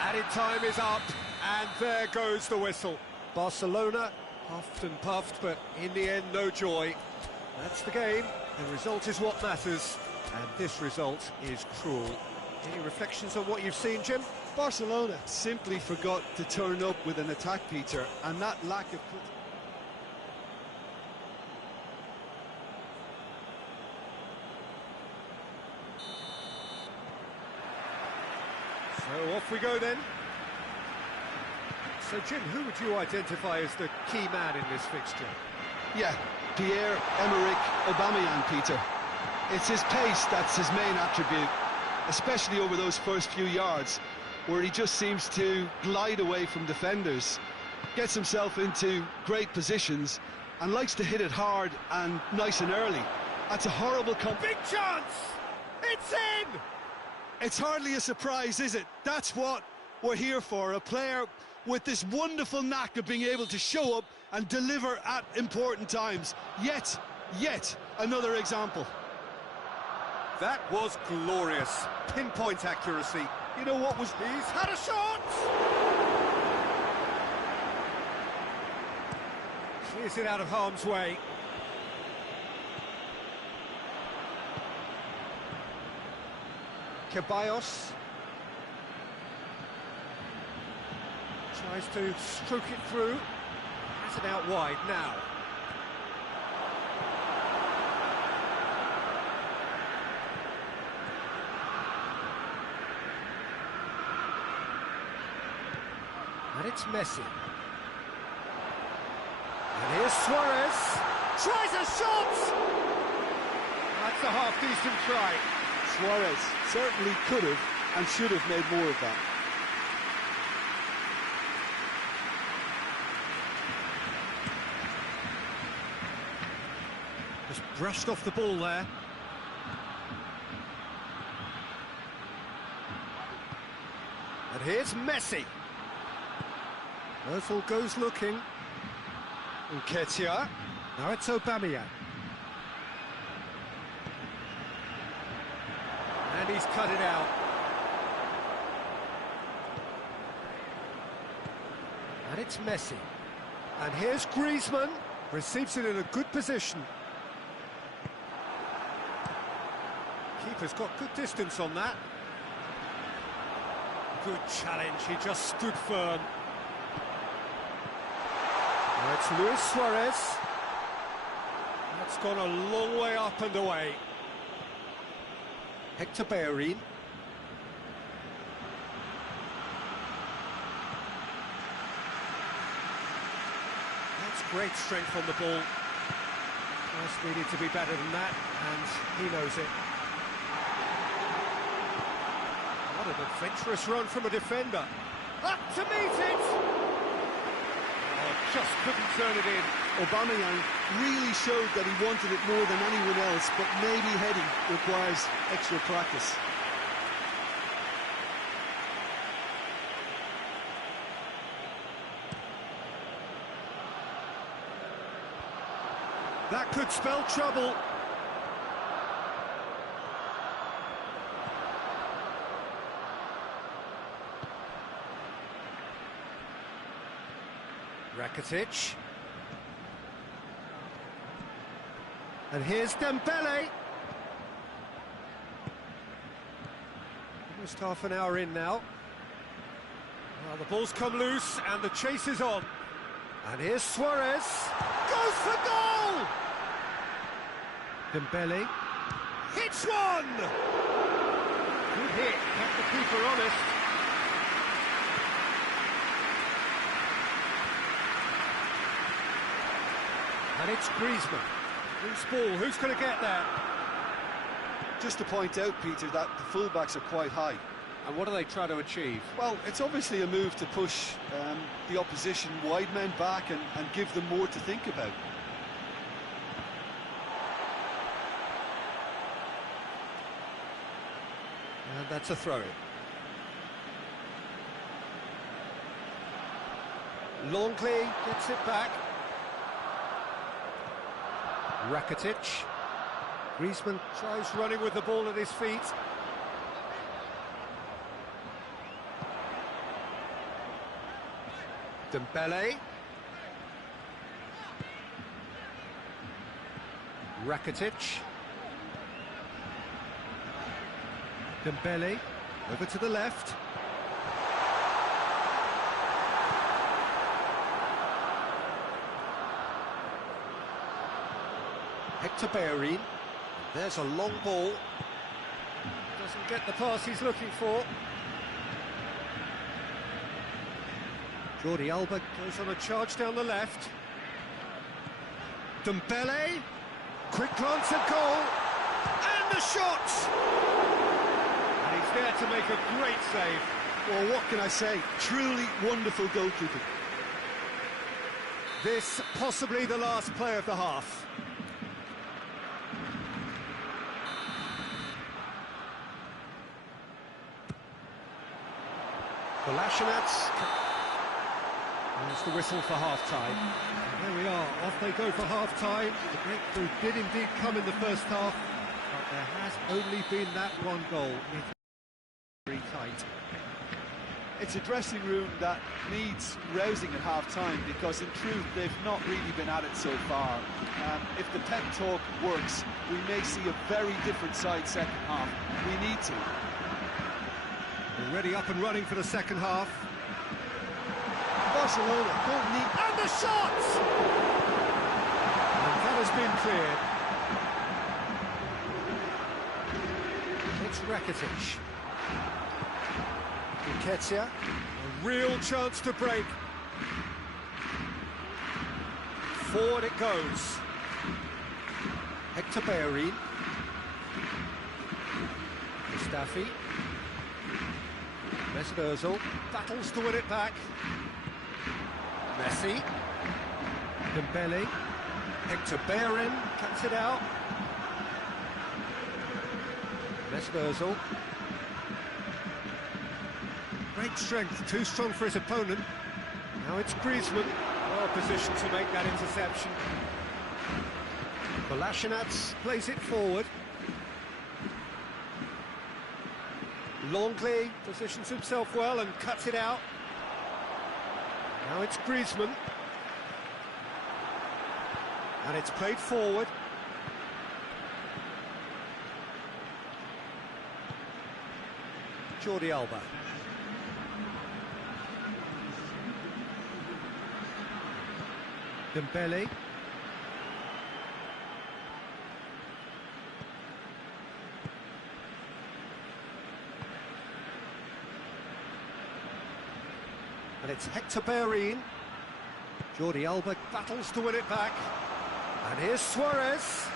Added time is up, and there goes the whistle. Barcelona huffed and puffed, but in the end, no joy. That's the game. The result is what matters, and this result is cruel. Any reflections on what you've seen, Jim? Barcelona simply forgot to turn up with an attack, Peter, and that lack of... So off we go then. So Jim, who would you identify as the key man in this fixture? Yeah, Pierre-Emerick Aubameyang, Peter. It's his pace that's his main attribute, especially over those first few yards, where he just seems to glide away from defenders, gets himself into great positions, and likes to hit it hard and nice and early. That's a horrible... Big chance! It's in! It's hardly a surprise, is it? That's what we're here for, a player with this wonderful knack of being able to show up and deliver at important times. Yet another example. That was glorious. Pinpoint accuracy. You know what was... He's had a shot! Clears it out of harm's way. Ceballos. Tries to stroke it through. Has it out wide now. And it's Messi. And here's Suarez. Tries a shot! That's a half-decent try. Suarez certainly could have and should have made more of that. Just brushed off the ball there. And here's Messi. Ozil goes looking. Nketiah. Now it's Aubameyang. And he's cut it out. And it's Messi. And here's Griezmann. Receives it in a good position. Keeper's got good distance on that. Good challenge, he just stood firm. Now it's Luis Suarez. That's gone a long way up and away. Hector Bellerin. That's great strength on the ball. Pass needed to be better than that, and he knows it. What an adventurous run from a defender. Up to meet it! Oh, just couldn't turn it in. Aubameyang really showed that he wanted it more than anyone else, but maybe heading requires extra practice. That could spell trouble. Rakitic. And here's Dembele. Almost half an hour in now. Well, the ball's come loose and the chase is on. And here's Suarez. Goes for goal! Dembele. Hits one! Good hit, kept the keeper honest. And it's Griezmann. Loose ball, who's going to get there? Just to point out, Peter, that the fullbacks are quite high. And what do they try to achieve? Well, it's obviously a move to push the opposition wide men back and give them more to think about. And that's a throw-in. Longley gets it back. Rakitic. Griezmann tries running with the ball at his feet. Dembele. Rakitic. Dembele over to the left. Hector Bellerin. There's a long ball. Doesn't get the pass he's looking for. Jordi Alba goes on a charge down the left. Dembele. Quick glance at goal. And the shot! And he's there to make a great save. Well, what can I say? Truly wonderful goalkeeping. This possibly the last play of the half. Kolasinac. There's the whistle for half-time. There we are, off they go for half-time. The breakthrough did indeed come in the first half, but there has only been that one goal. It's very tight. It's a dressing room that needs rousing at half-time, because in truth they've not really been at it so far. If the pep talk works, we may see a very different side second half. We need to. Already up and running for the second half. Barcelona don't need... And the shot! And that has been cleared. It's Rakitic. Nketiah, a real chance to break. Forward it goes. Hector Bellerin. Mustafi. Mesut Ozil battles to win it back. Messi. Dembele. Hector Bellerin cuts it out. Mesut Ozil. Great strength, too strong for his opponent. Now it's Griezmann, well positioned to make that interception. Kolasinac plays it forward. Longley positions himself well and cuts it out. Now it's Griezmann. And it's played forward. Jordi Alba. Dembele. And it's Hector Bellerin. Jordi Alba battles to win it back. And here's Suarez.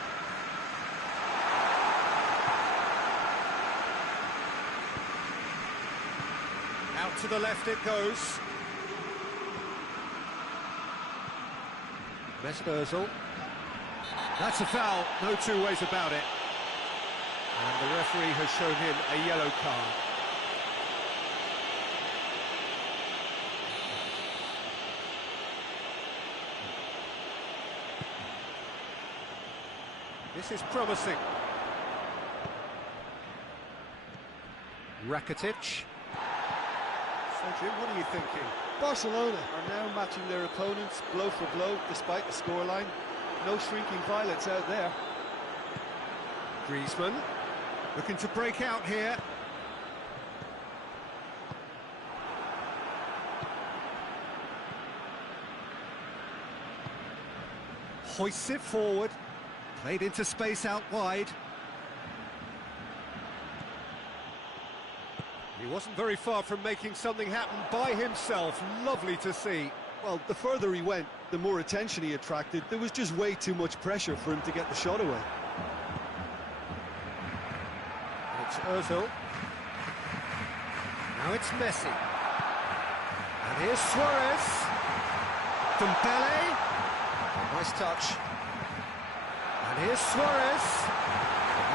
Out to the left it goes. Mesut Ozil. That's a foul, no two ways about it. And the referee has shown him a yellow card. This is promising. Rakitic. So Jim, what are you thinking? Barcelona are now matching their opponents blow for blow despite the scoreline. No shrinking violets out there. Griezmann looking to break out here. Hoists it forward. Played into space out wide. He wasn't very far from making something happen by himself. Lovely to see. Well, the further he went, the more attention he attracted. There was just way too much pressure for him to get the shot away. It's Ozil. Now it's Messi. And here's Suarez. Dembele. Nice touch. And here's Suarez.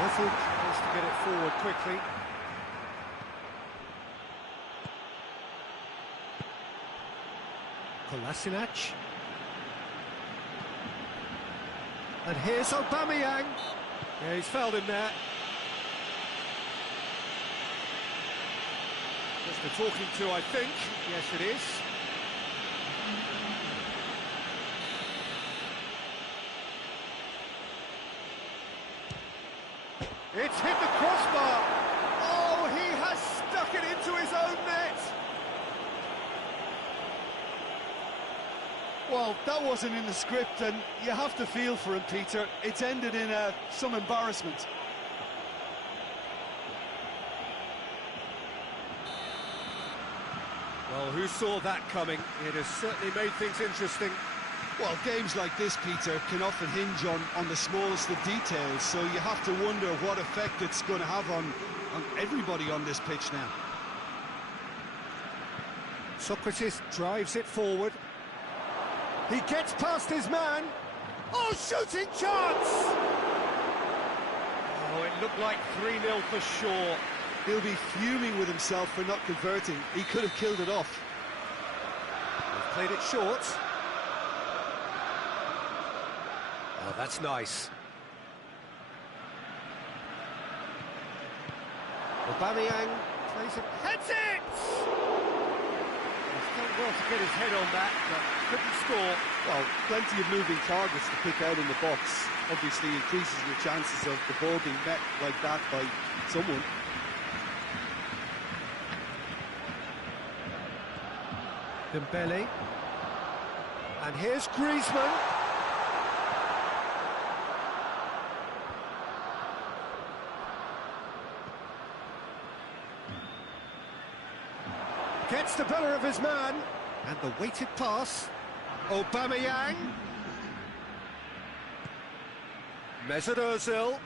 Liverpool tries to get it forward quickly. Kolasinac. And here's Aubameyang. Yeah, he's fouled him there. Just a talking to, I think. Yes, it is. It's hit the crossbar. Oh, he has stuck it into his own net. Well, that wasn't in the script, and you have to feel for him, Peter. It's ended in some embarrassment. Well, who saw that coming? It has certainly made things interesting. Well, games like this, Peter, can often hinge on the smallest of details, so you have to wonder what effect it's going to have on everybody on this pitch now. Socrates drives it forward. He gets past his man. Oh, shooting chance! Oh, it looked like 3-0 for sure. He'll be fuming with himself for not converting. He could have killed it off. They've played it short. Oh, that's nice. Aubameyang plays it, heads it! He's done well to get his head on that, but couldn't score. Well, plenty of moving targets to pick out in the box. Obviously increases your chances of the ball being met like that by someone. Dembele. And here's Griezmann. Gets the better of his man. And the weighted pass. Aubameyang. Mesut Ozil.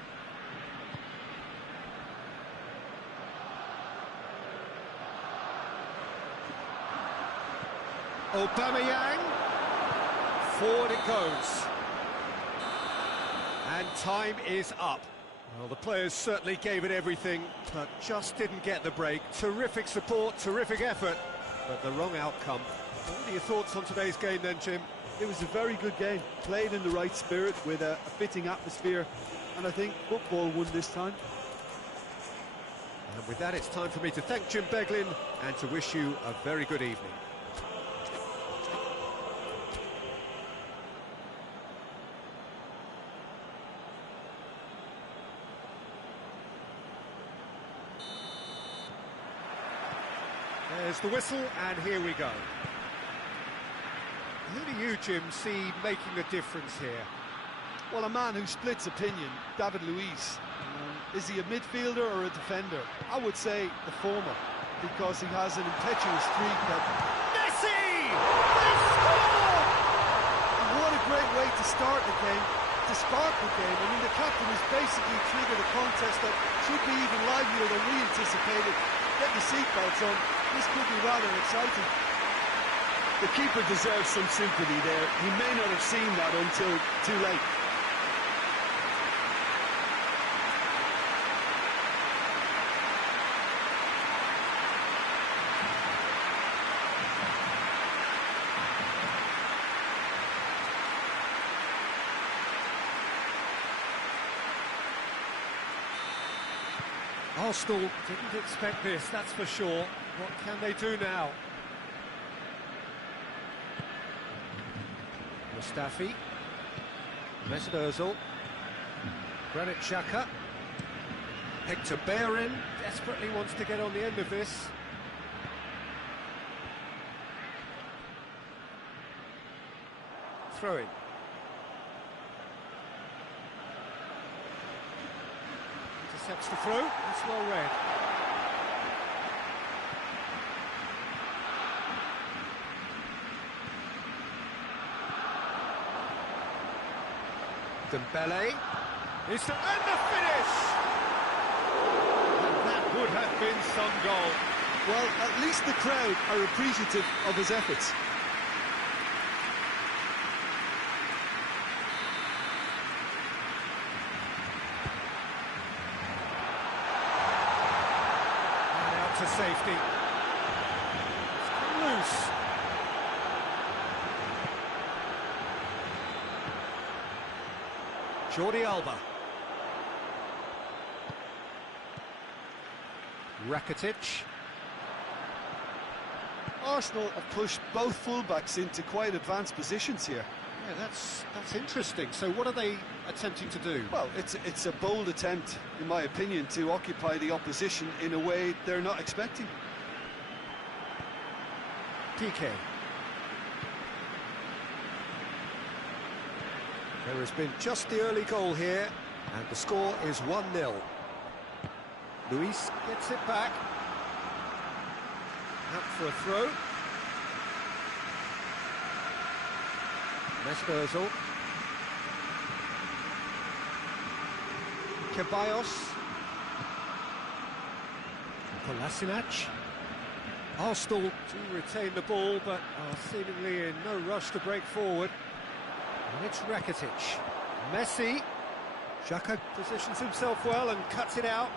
Aubameyang. Forward it goes. And time is up. Well, the players certainly gave it everything, but just didn't get the break. Terrific support, terrific effort, but the wrong outcome. What are your thoughts on today's game then, Jim? It was a very good game, played in the right spirit with a fitting atmosphere, and I think football won this time. And with that, it's time for me to thank Jim Beglin and to wish you a very good evening. There's the whistle, and here we go. Who do you, Jim, see making a difference here? Well, a man who splits opinion, David Luiz. Is he a midfielder or a defender? I would say the former, because he has an impetuous streak that... Messi! They score! And what a great way to start the game, to spark the game. I mean, the captain has basically triggered a contest that should be even livelier than we anticipated. Get your seatbelts on, this could be rather exciting. The keeper deserves some sympathy there. He may not have seen that until too late. Arsenal didn't expect this, that's for sure. What can they do now? Mustafi. Mesut Ozil. Granit Xhaka. Hector Bellerin desperately wants to get on the end of this. Throw in. Intercepts the throw, that's well read. Dembele. And the finish! And that would have been some goal. Well, at least the crowd are appreciative of his efforts. And out to safety. It's come loose. Jordi Alba. Rakitic. Arsenal have pushed both fullbacks into quite advanced positions here. Yeah, that's interesting. So what are they attempting to do? Well, it's a bold attempt, in my opinion, to occupy the opposition in a way they're not expecting. PK. There has been just the early goal here, and the score is 1-0. Luis gets it back. Out for a throw. Mesut Ozil. Ceballos. Kolasinac. Arsenal do retain the ball, but are seemingly in no rush to break forward. And it's Rakitic. Messi. Xhaka positions himself well and cuts it out.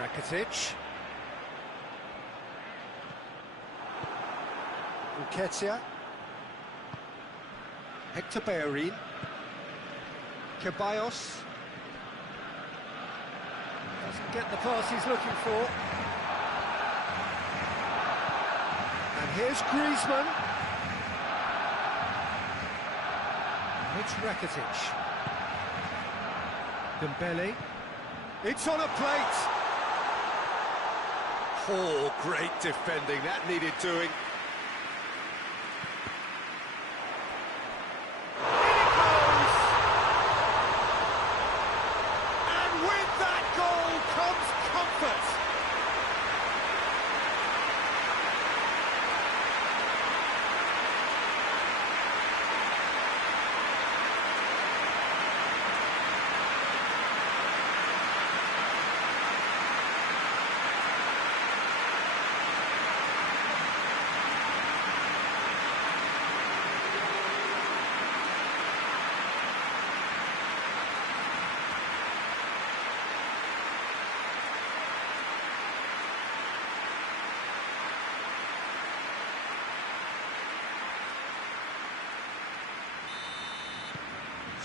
Rakitic. Nketiah. Hector Bellerin. Ceballos. Doesn't get the pass he's looking for. And here's Griezmann. And it's Rakitic. Dembele. It's on a plate. Oh, great defending. That needed doing. In it goes! And with that goal comes comfort.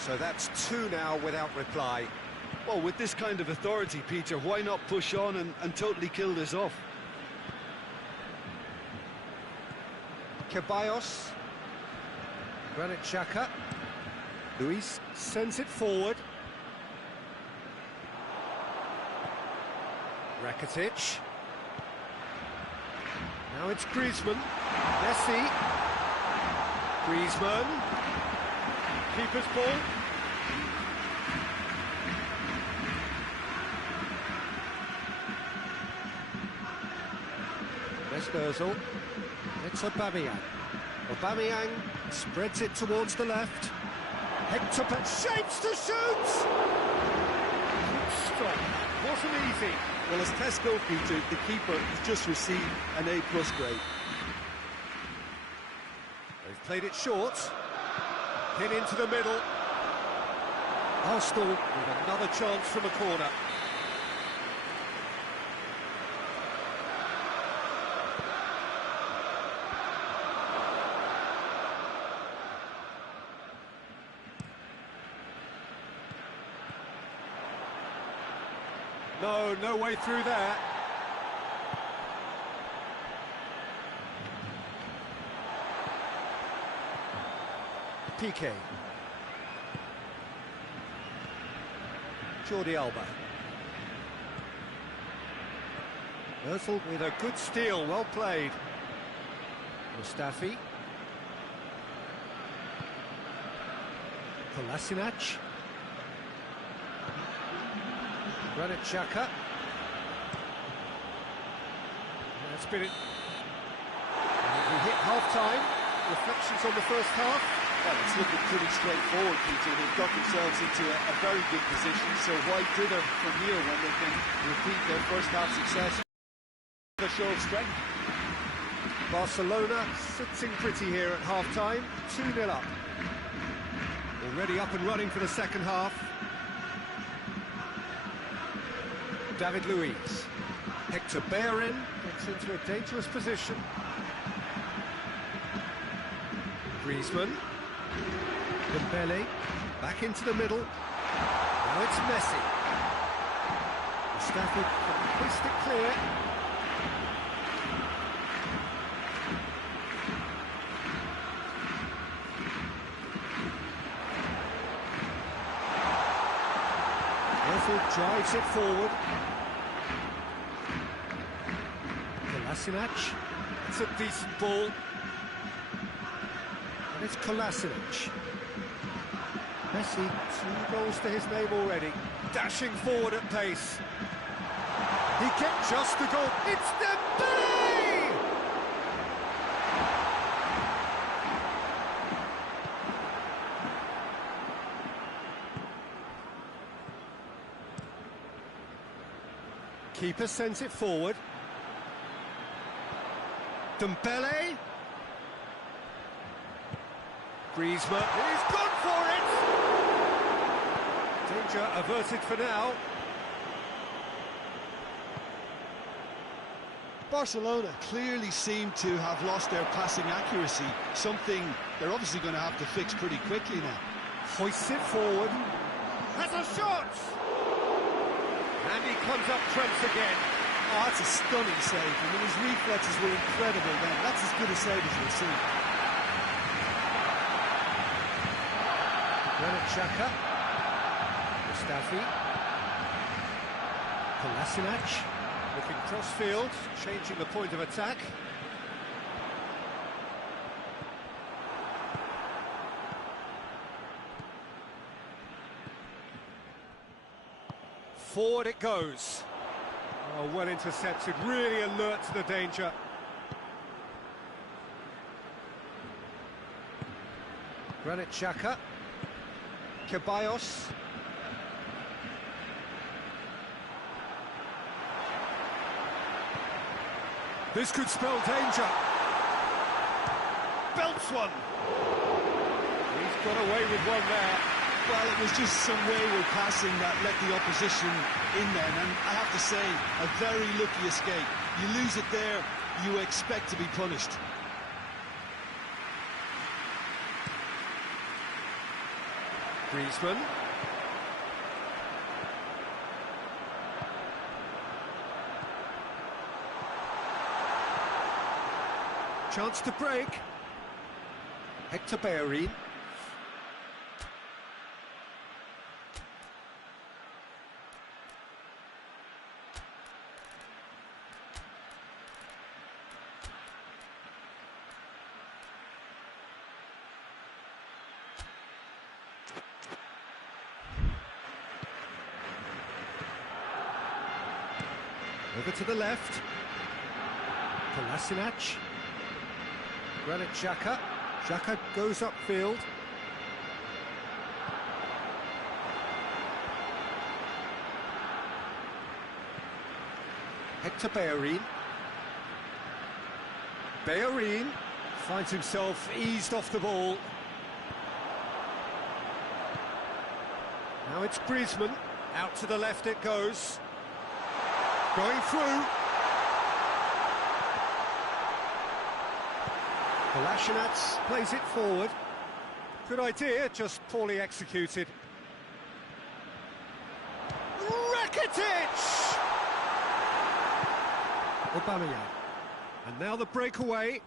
So that's two now without reply. Well, with this kind of authority, Peter, why not push on and totally kill this off? Ceballos. Granit Xhaka. Luis sends it forward. Rakitic. Now it's Griezmann. Messi. Griezmann. Keeper's ball. Özil. It's Aubameyang. Aubameyang spreads it towards the left. Hector shapes to shoot! Good stop. Wasn't easy. Well, as tests go, Peter, the keeper has just received an A+ grade. They've played it short. Hit into the middle. Arsenal with another chance from a corner. No way through there. Piqué. Jordi Alba. Özil with a good steal, well played. Mustafi. Kolasinac. Granit Xhaka. That's been it. We hit half-time. Reflections on the first half. Well, it's looking pretty straightforward, Peter. They've got themselves into a very good position, so why dither from here when they can repeat their first half success? A show of strength. Barcelona sitting pretty here at half-time, 2-0 up. Already up and running for the second half. David Luiz. Hector Bellerin gets into a dangerous position. Griezmann. Dembele. Back into the middle. Now it's Messi. Mustafi can twist it clear. Özil drives it forward. Kolasinac. It's a decent ball. And it's Kolasinac. Messi, 2 goals to his name already. Dashing forward at pace. He kept just the goal. It's Dembele! Keeper sends it forward. Dembele. Griezmann. He's gone for it! Danger averted for now. Barcelona clearly seem to have lost their passing accuracy, something they're obviously going to have to fix pretty quickly now. Hoists it forward. Has a shot! And he comes up trumps again. Oh, that's a stunning save. I mean, his reflexes were incredible then. That's as good a save as we'll see. Granit Xhaka. Mustafi. Kolasinac. Looking cross-field, changing the point of attack. Forward it goes. Oh, well intercepted, really alert to the danger. Granit Xhaka. Ceballos. This could spell danger. Belts one. He's got away with one there. Well, it was just some wayward passing that let the opposition in then, and I have to say, a very lucky escape. You lose it there, you expect to be punished. Griezmann. Chance to break. Hector Bellerin. Over to the left. Kolasinac. Granit Xhaka. Xhaka goes upfield. Hector Bellerin. Bellerin finds himself eased off the ball. Now it's Griezmann. Out to the left it goes. Going through. Kolasinac plays it forward. Good idea, just poorly executed. Rakitic! Aubameyang. And now the breakaway.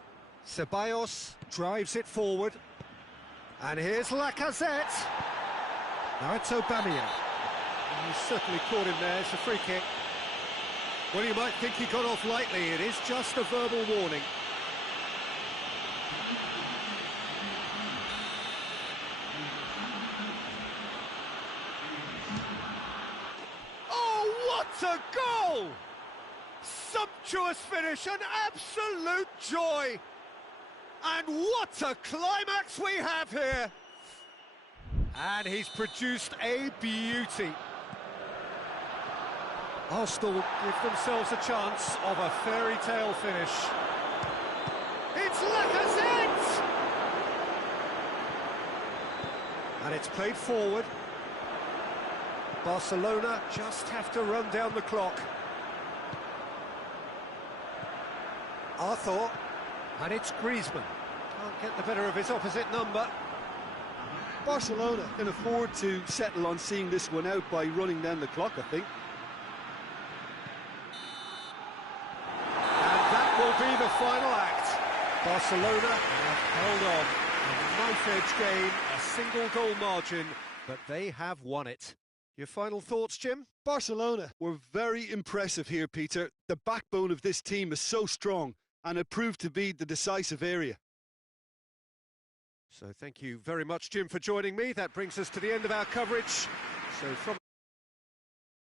Ceballos drives it forward. And here's Lacazette. Now it's Aubameyang. He's certainly caught him there, it's a free kick. Well, you might think he got off lightly, it is just a verbal warning. Oh, what a goal! Sumptuous finish, an absolute joy! And what a climax we have here! And he's produced a beauty. Arsenal give themselves a chance of a fairy tale finish. It's Lacazette! And it's played forward. Barcelona just have to run down the clock. Arthur, and it's Griezmann. Can't get the better of his opposite number. Barcelona can afford to settle on seeing this one out by running down the clock, I think. And that will be the final act. Barcelona have held on. A knife-edge game, a single goal margin, but they have won it. Your final thoughts, Jim? Barcelona were very impressive here, Peter. The backbone of this team is so strong, and it proved to be the decisive area. So thank you very much, Jim, for joining me. That brings us to the end of our coverage. So from